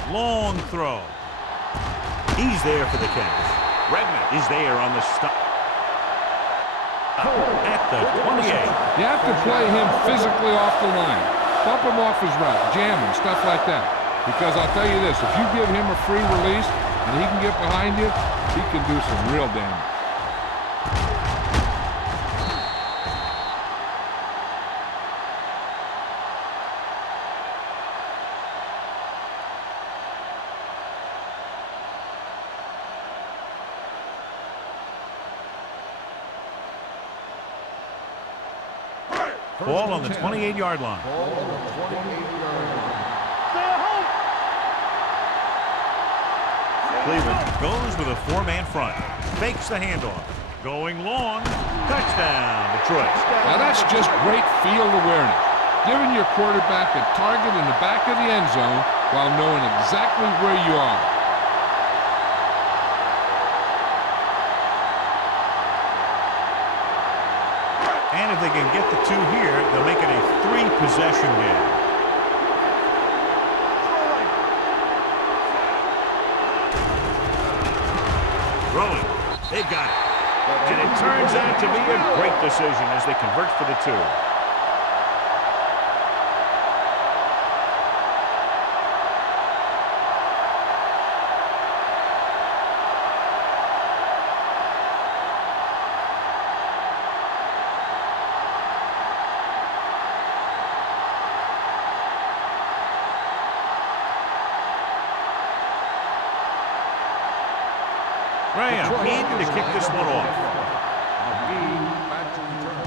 Long throw. He's there for the catch. Redmond is there on the stop. At the 28. You have to play him physically off the line. Bump him off his route, jam him, stuff like that. Because I'll tell you this, if you give him a free release and he can get behind you, he can do some real damage. Ball on the 28-yard line. Ball on the 28-yard line. Stay at home. Cleveland goes with a 4-man front. Fakes the handoff. Going long. Touchdown, Detroit. Now that's just great field awareness. Giving your quarterback a target in the back of the end zone while knowing exactly where you are. And if they can get the 2 here, they'll make it a 3-possession game. Rolling. They've got it. And it turns out to be a great decision as they convert for the 2. Graham in to kick this one off. Back to return.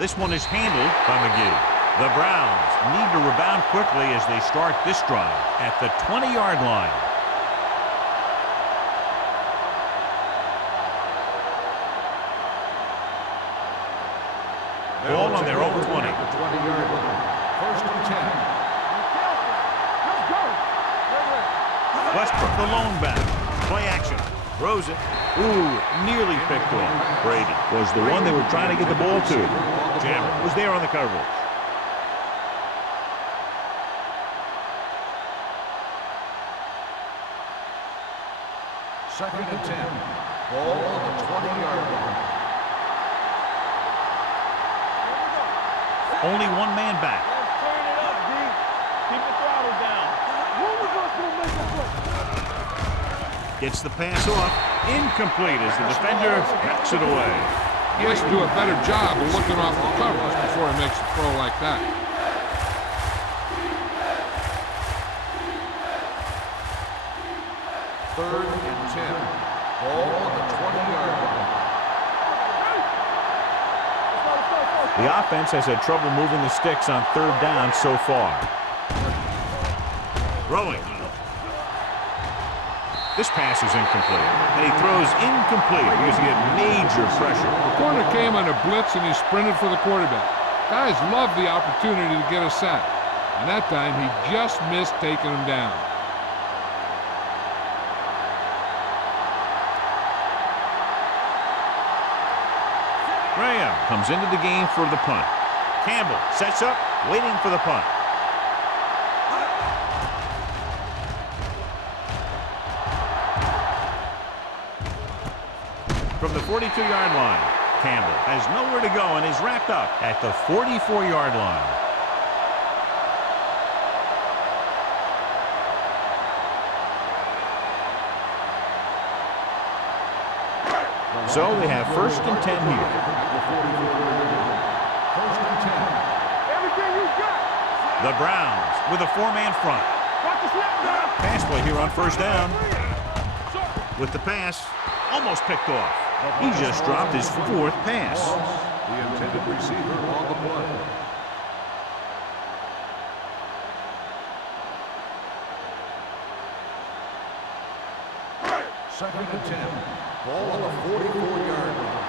This one is handled by McGee. The Browns need to rebound quickly as they start this drive at the 20-yard line. Ball on their own 20. The 20-yard line. First and 10. Westbrook, the lone back. Play action. Throws it. Ooh, nearly picked off. Brady was the one they were trying to get the ball to. Jammer was there on the coverage. Second and 10. Ball on the 20-yard line. Only one man back. Let's turn it up, D. Keep the throttle down. Who was us going to make the play? Gets the pass off. Incomplete as the defender knocks it away. He has to do a better job of looking off the coverage before he makes a throw like that. 3rd and 10. Ball on the 20-yard line. The offense has had trouble moving the sticks on 3rd down so far. Throwing. This pass is incomplete, and he throws incomplete because he had major pressure. The corner came on a blitz, and he sprinted for the quarterback. Guys love the opportunity to get a sack, and that time he just missed taking him down. Graham comes into the game for the punt. Campbell sets up, waiting for the punt. From the 42-yard line, Campbell has nowhere to go and is wrapped up at the 44-yard line. So they have 1st and 10 here. 1st and 10. Everything you got. The Browns with a 4-man front. Watch the snap now. Pass play here on 1st down. With the pass, almost picked off. He just dropped his 4th pass. The intended receiver on the play. Second and 10. Ball on the 44-yard line.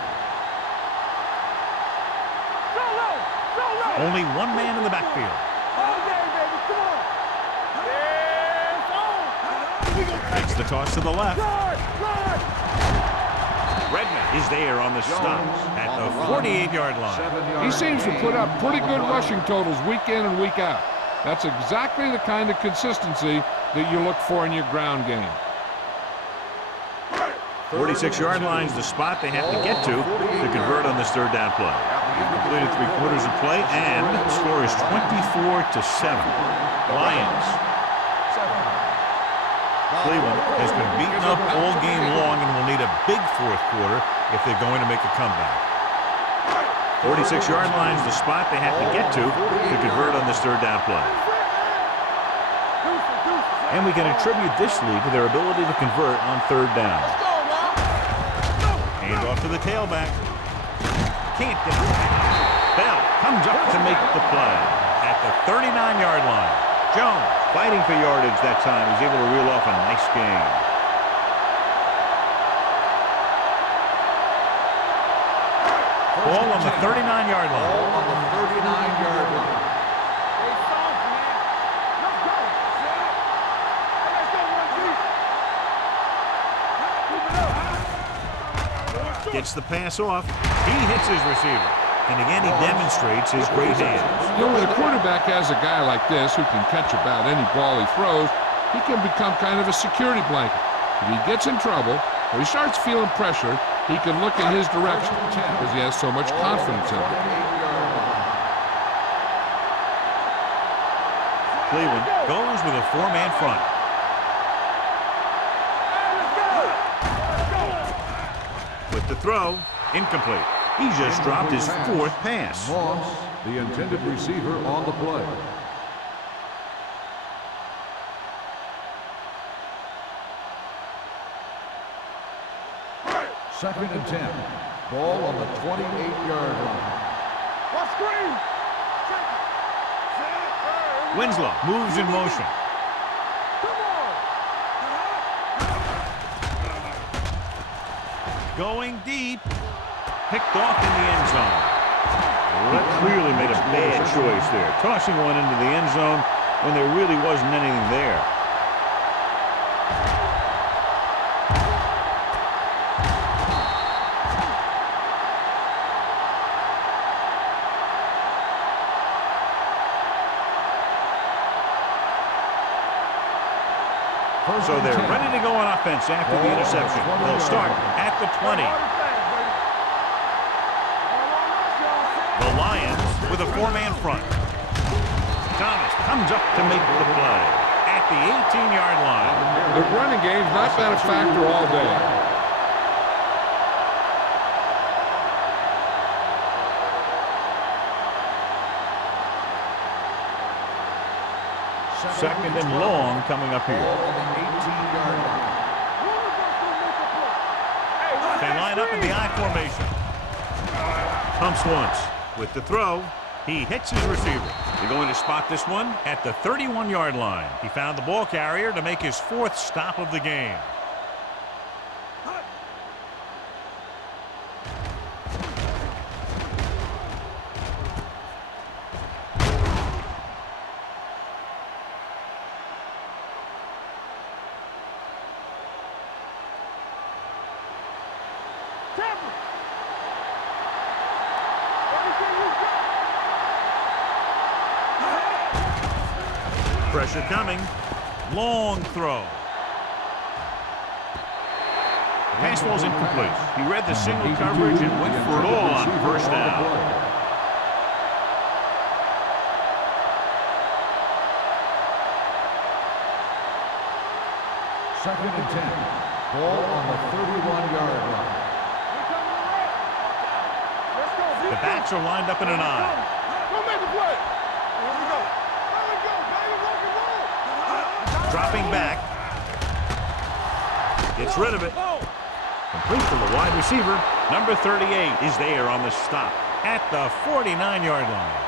Only one man in the backfield. All day, baby. Come on. Yes, on. Takes the toss to the left. Run. Redmond is there on the stop at the 48-yard line. He seems to put up pretty good rushing totals week in and week out. That's exactly the kind of consistency that you look for in your ground game. 46-yard line is the spot they have to get to convert on this 3rd down play. Completed 3/4 of play, and the score is 24-7. Lions. Cleveland has been beaten up all game long and will need a big 4th quarter if they're going to make a comeback. 46-yard line is the spot they have to get to convert on this 3rd down play. And we can attribute this lead to their ability to convert on 3rd down. Hand off to the tailback. Can't get it. Bell comes up to make the play at the 39-yard line. Jones fighting for yardage that time. He's able to reel off a nice gain. Ball on the 39-yard line. Ball on the 39-yard line. Stay soft, man. Let's go. Let's go, one, Gets the pass off. He hits his receiver. And again, he demonstrates his great hands. You know, when a quarterback has a guy like this who can catch about any ball he throws, he can become kind of a security blanket. If he gets in trouble or he starts feeling pressure, he can look in his direction because he has so much confidence in him. Cleveland goes with a 4-man front. With the throw, incomplete. He just dropped his 4th pass. Moss, the intended receiver on the play. Second and 10. Ball on the 28-yard line. What screen? Winslow moves in motion. Come on. Going deep. Picked off in the end zone. Well, that clearly made a bad choice there. Tossing one into the end zone when there really wasn't anything there. So they're ready to go on offense after the interception. They'll start at the 20. The Lions with a 4-man front. Thomas comes up to make the play at the 18-yard line. The running game's not been a factor all day. Second and long coming up here. Ball on the 18-yard line. They line up in the I formation. Pumps once. With the throw, he hits his receiver. They're going to spot this one at the 31-yard line. He found the ball carrier to make his 4th stop of the game. Pressure coming. Long throw. The pass ball's incomplete. He read the single coverage and went for it all on first down. Second and 10. Ball on the 31-yard line. The backs are lined up in an I. Go make the play. Here we go. There we go, baby. Rock and roll. Dropping back. Gets rid of it. Complete for the wide receiver. Number 38 is there on the stop at the 49-yard line.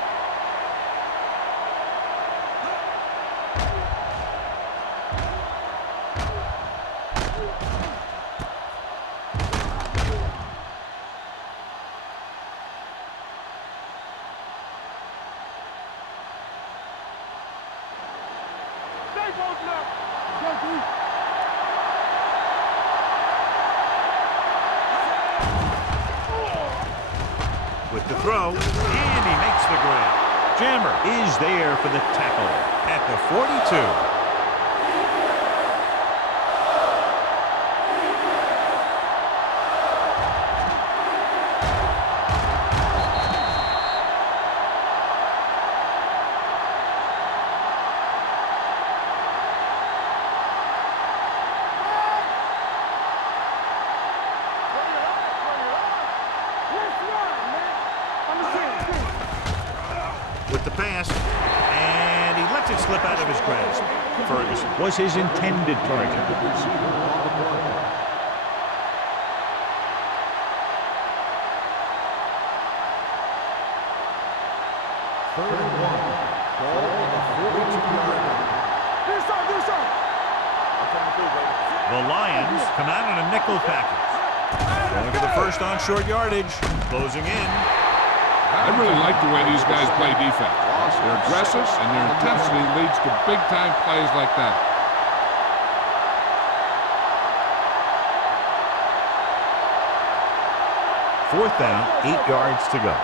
Stay close now. Go through. With the throw, and he makes the grab. Jammer is there for the tackle at the 42. With the pass, and he lets it slip out of his grasp. Ferguson was his intended target. Third and 1. Ball on the 42-yard line. Do something. The Lions come out in a nickel package. Going to the first on short yardage. Closing in. I really like the way these guys play defense. They're aggressive, and their intensity leads to big-time plays like that. Fourth down, 8 yards to go.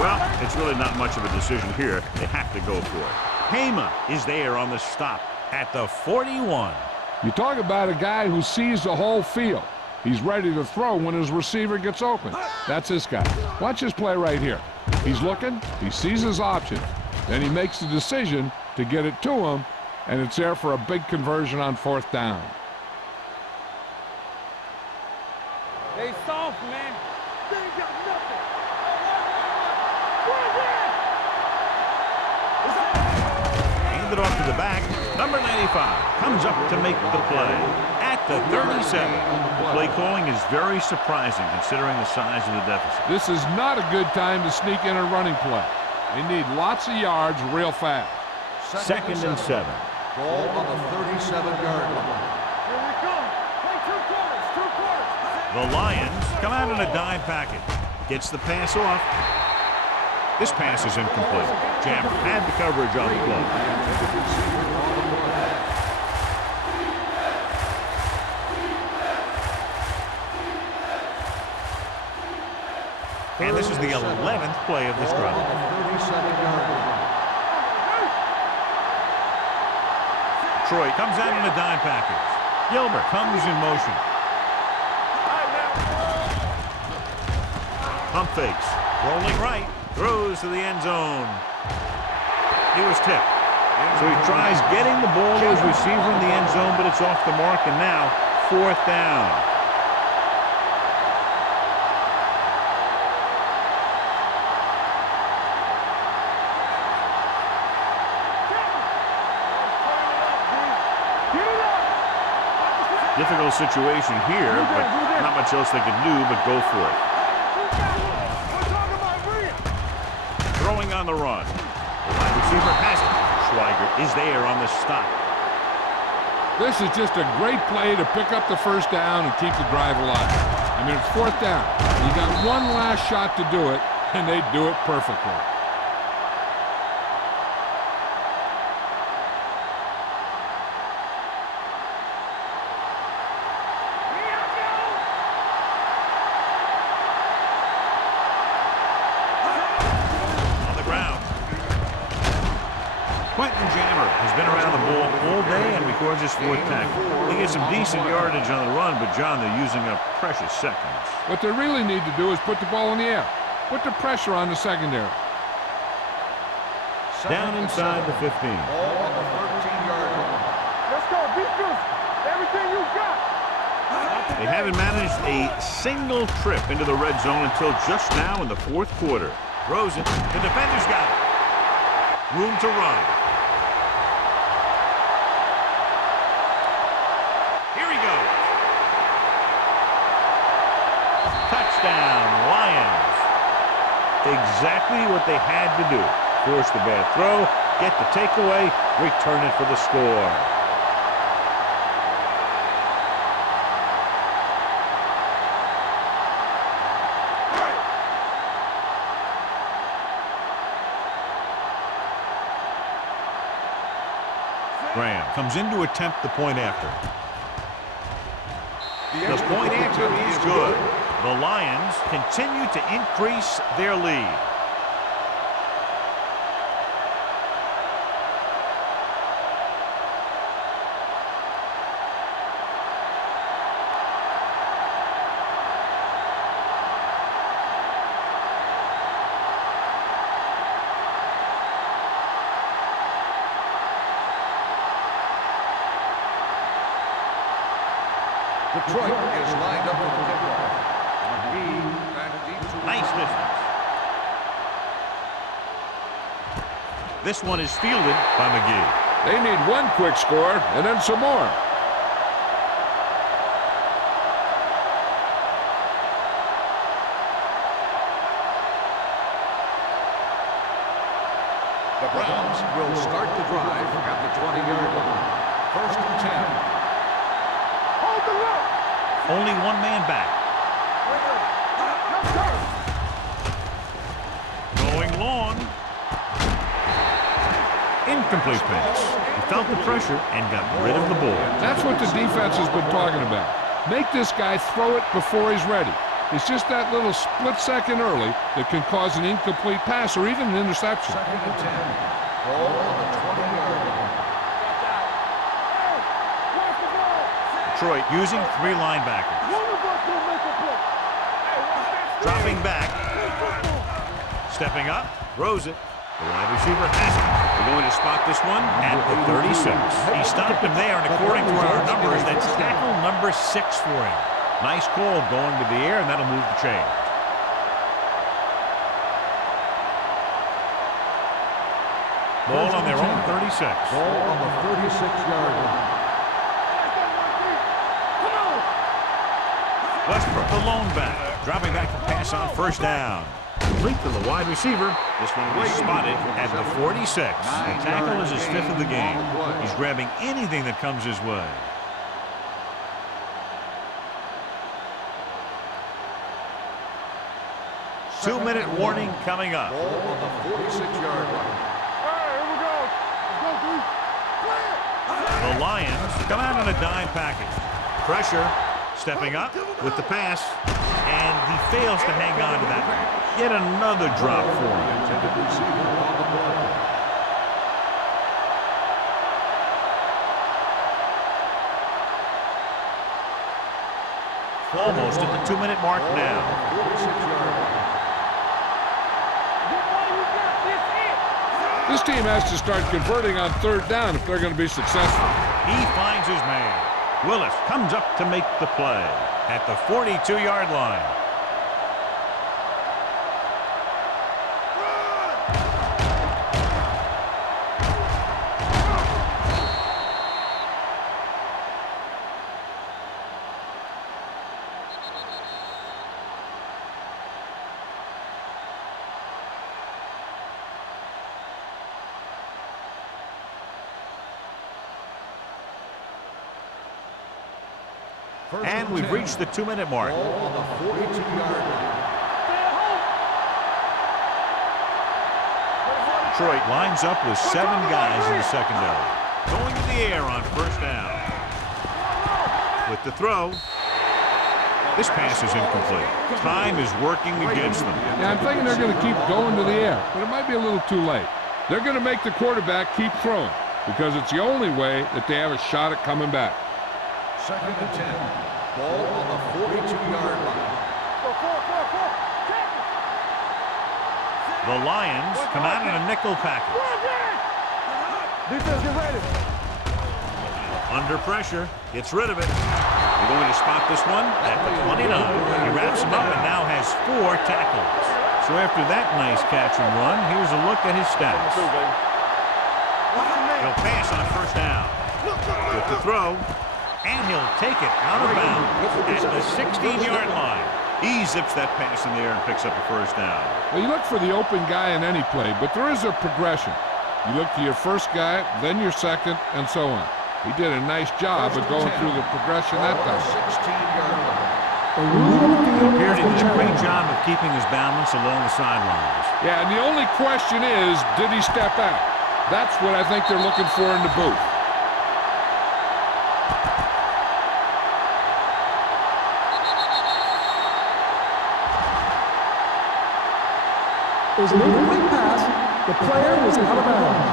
Well, it's really not much of a decision here. They have to go for it. Hema is there on the stop at the 41. You talk about a guy who sees the whole field. He's ready to throw when his receiver gets open. That's this guy. Watch this play right here. He's looking, he sees his option, then he makes the decision to get it to him, and it's there for a big conversion on fourth down. They soft, man. They ain't got nothing. Handed off to the back. Number 95 comes up to make the play at the 37. Play calling is very surprising considering the size of the deficit. This is not a good time to sneak in a running play. They need lots of yards real fast. Second and 7. Ball on the 37-yard line. Here we come. Play 2 quarters. The Lions come out in a dime package. Gets the pass off. This pass is incomplete. Jammer had the coverage on the play. And this is the 11th play of this drive. Troy comes out in a dime package. Gilbert comes in motion. Pump fakes. Rolling right. Throws to the end zone. He was tipped. So he tries getting the ball to his receiver in the end zone, but it's off the mark, and now fourth down. difficult situation here, but not much else they can do but go for it. Throwing on the run. The wide receiver has it. Schweiger is there on the stop. This is just a great play to pick up the first down and keep the drive alive. I mean, it's fourth down. You got one last shot to do it, and they do it perfectly. Records his fourth tackle. He gets some decent yardage on the run, but, John, they're using up precious seconds. What they really need to do is put the ball in the air. Put the pressure on the secondary. Down inside the 15. Ball on the 13-yard line. Let's go, defense. Everything you got. They haven't managed a single trip into the red zone until just now in the fourth quarter. Throws it. The defender's got it. Room to run. Touchdown, Lions. Exactly what they had to do. Force the bad throw, get the takeaway, return it for the score. Graham comes in to attempt the point after. The point after is good. The Lions continue to increase their lead. Detroit is lined up for the kickoff. Back deep to Nice distance. This one is fielded by McGee. They need one quick score and then some more. the Browns will start the drive at the 20-yard line. First and 10. Hold the look. Only one man back. Going long. Incomplete pass. He felt the pressure and got rid of the ball. That's what the defense has been talking about. Make this guy throw it before he's ready. It's just that little split second early that can cause an incomplete pass or even an interception. Second and 10. Ball on the 20-yard line. Detroit using three linebackers. Dropping back. Stepping up. Throws it. The wide receiver has it. They're going to spot this one at the 36. He stopped him there, and according to our numbers, that's tackle number 6 for him. Nice call going to the air, and that'll move the chain. Ball on their own 36. Ball on the 36-yard line. Westbrook, the lone back, dropping back to pass on first down. Complete to the wide receiver. This one was spotted at the 46. The tackle is his 5th of the game. He's grabbing anything that comes his way. Two-minute warning coming up. Ball on the 46-yard line. Here we go. Let's go, The Lions come out on a dime package. Pressure. Stepping up with the pass, and he fails to hang on to that. Yet another drop for him. Intended receiver on the play. Almost at the 2-minute mark now. 46-yard line. This team has to start converting on third down if they're going to be successful. He finds his man. Willis comes up to make the play at the 42-yard line. And we've reached the 2-minute mark. Ball on the 42-yard line. Detroit lines up with 7 guys in the secondary. Going to the air on first down. With the throw. This pass is incomplete. Time is working against them. Yeah, I'm thinking they're going to keep going to the air, but it might be a little too late. They're going to make the quarterback keep throwing because it's the only way that they have a shot at coming back. 2nd and 10. Ball on the 42-yard line. The Lions come out in a nickel package. Defense, get ready. Under pressure, gets rid of it. They're going to spot this one at the 29. He wraps him up and now has 4 tackles. So after that nice catch and run, here's a look at his stats. He'll pass on first down. With the throw, and he'll take it out of bounds at the 16-yard line. He zips that pass in the air and picks up a first down. Well, you look for the open guy in any play, but there is a progression. You look to your first guy, then your second, and so on. He did a nice job of going through the progression that time. 16-yard line. Here he did a great job of keeping his balance along the sidelines. Yeah, and the only question is, did he step out? That's what I think they're looking for in the booth. It was an incomplete pass. The player was out of bounds.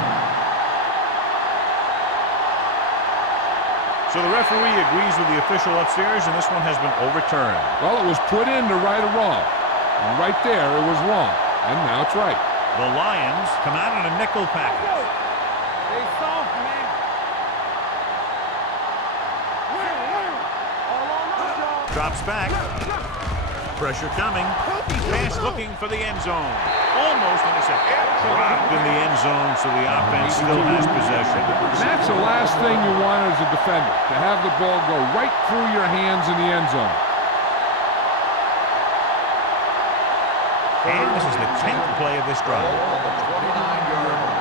So the referee agrees with the official upstairs, and this one has been overturned. Well, it was put in to right a wrong. And right there, it was wrong. And now it's right. The Lions come out in a nickel package. They soft, man. All on us, y'all. Drops back. Pressure coming. He's pass looking for the end zone. Almost intercepted. Dropped in the end zone, so the offense still has possession. That's the last thing you want as a defender, to have the ball go right through your hands in the end zone. And this is the 10th play of this drive. Ball on the 29-yard line.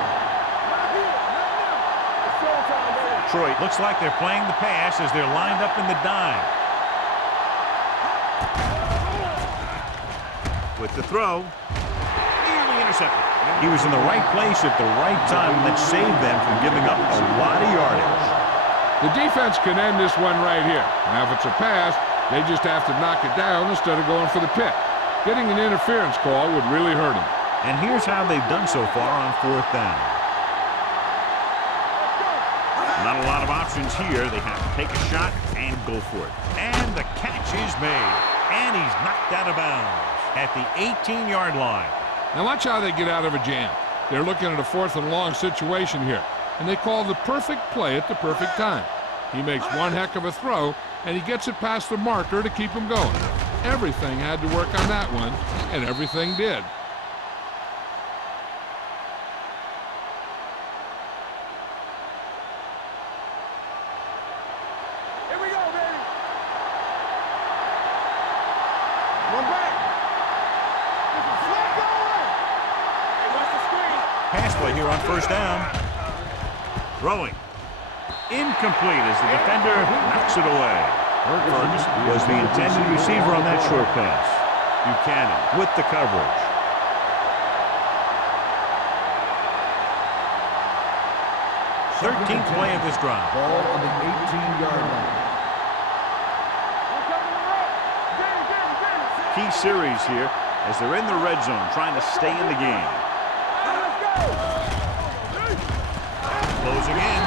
Detroit looks like they're playing the pass as they're lined up in the dime. With the throw, nearly intercepted. He was in the right place at the right time, and that saved them from giving up a lot of yardage. The defense can end this one right here. Now, if it's a pass, they just have to knock it down instead of going for the pick. Getting an interference call would really hurt them. And here's how they've done so far on 4th down. Not a lot of options here. They have to take a shot and go for it. And the catch is made. And he's knocked out of bounds at the 18-yard line. Now watch how they get out of a jam. They're looking at a 4th and long situation here, and they call the perfect play at the perfect time. He makes one heck of a throw, and he gets it past the marker to keep him going. Everything had to work on that one, and everything did. Here we go, baby. One back. This is flat going. Hey, watch the screen. Pass play here on first down. Throwing. Incomplete as the defender knocks it away. Ferguson was the intended receiver on that short pass. Buchanan with the coverage. Thirteenth play of this drive. Ball on the 18-yard line. Key series here as they're in the red zone trying to stay in the game. Closing in.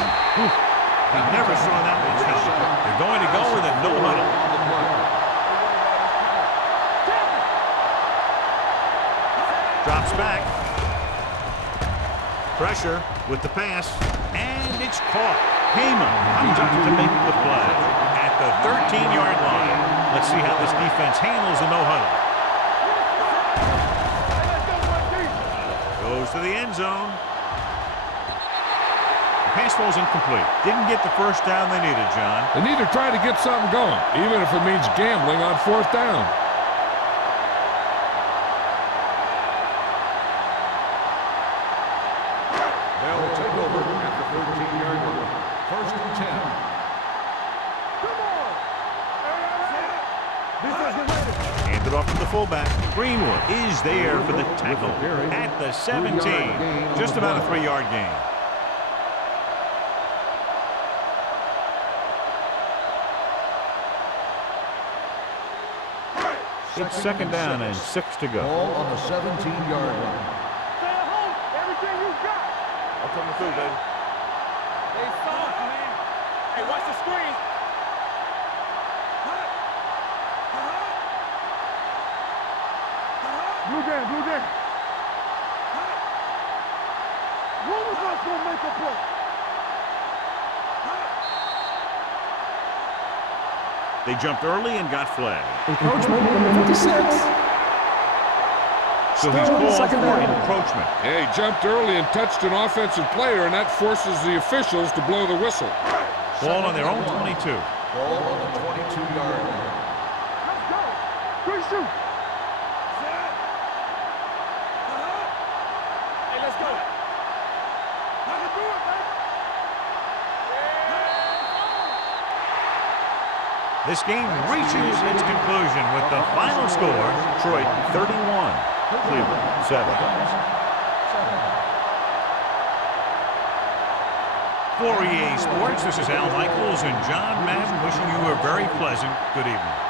He never saw that one coming. They're going to go with a no huddle. Drops back. Pressure with the pass. And it's caught. Heyman comes up to make the play at the 13-yard line. Let's see how this defense handles the no huddle. Goes to the end zone. Pass falls incomplete. Didn't get the first down they needed, John. They need to try to get something going, even if it means gambling on 4th down. They'll take over at the 13-yard line. 1st and 10. Come on. it off to the fullback. Greenwood is there for the tackle at the 17. Just about a 3-yard gain. It's second down and 6 to go. Ball on the 17-yard line. Stay at home. Everything you got. I'm coming through, baby. Hey, soft, man. Hey, watch the screen. Blue game, blue game. Who was not going to make a play? They jumped early and got flagged. Encroachment, number 56. So he's Still called second for down. encroachment. Yeah, he jumped early and touched an offensive player, and that forces the officials to blow the whistle. Ball on their own 22. Ball on the 22-yard line. Let's go. Quick shoot. Hey, let's go. I can do it, man. This game reaches its conclusion with the final score, Detroit 31, Cleveland 7. For EA Sports, this is Al Michaels and John Madden wishing you a very pleasant good evening.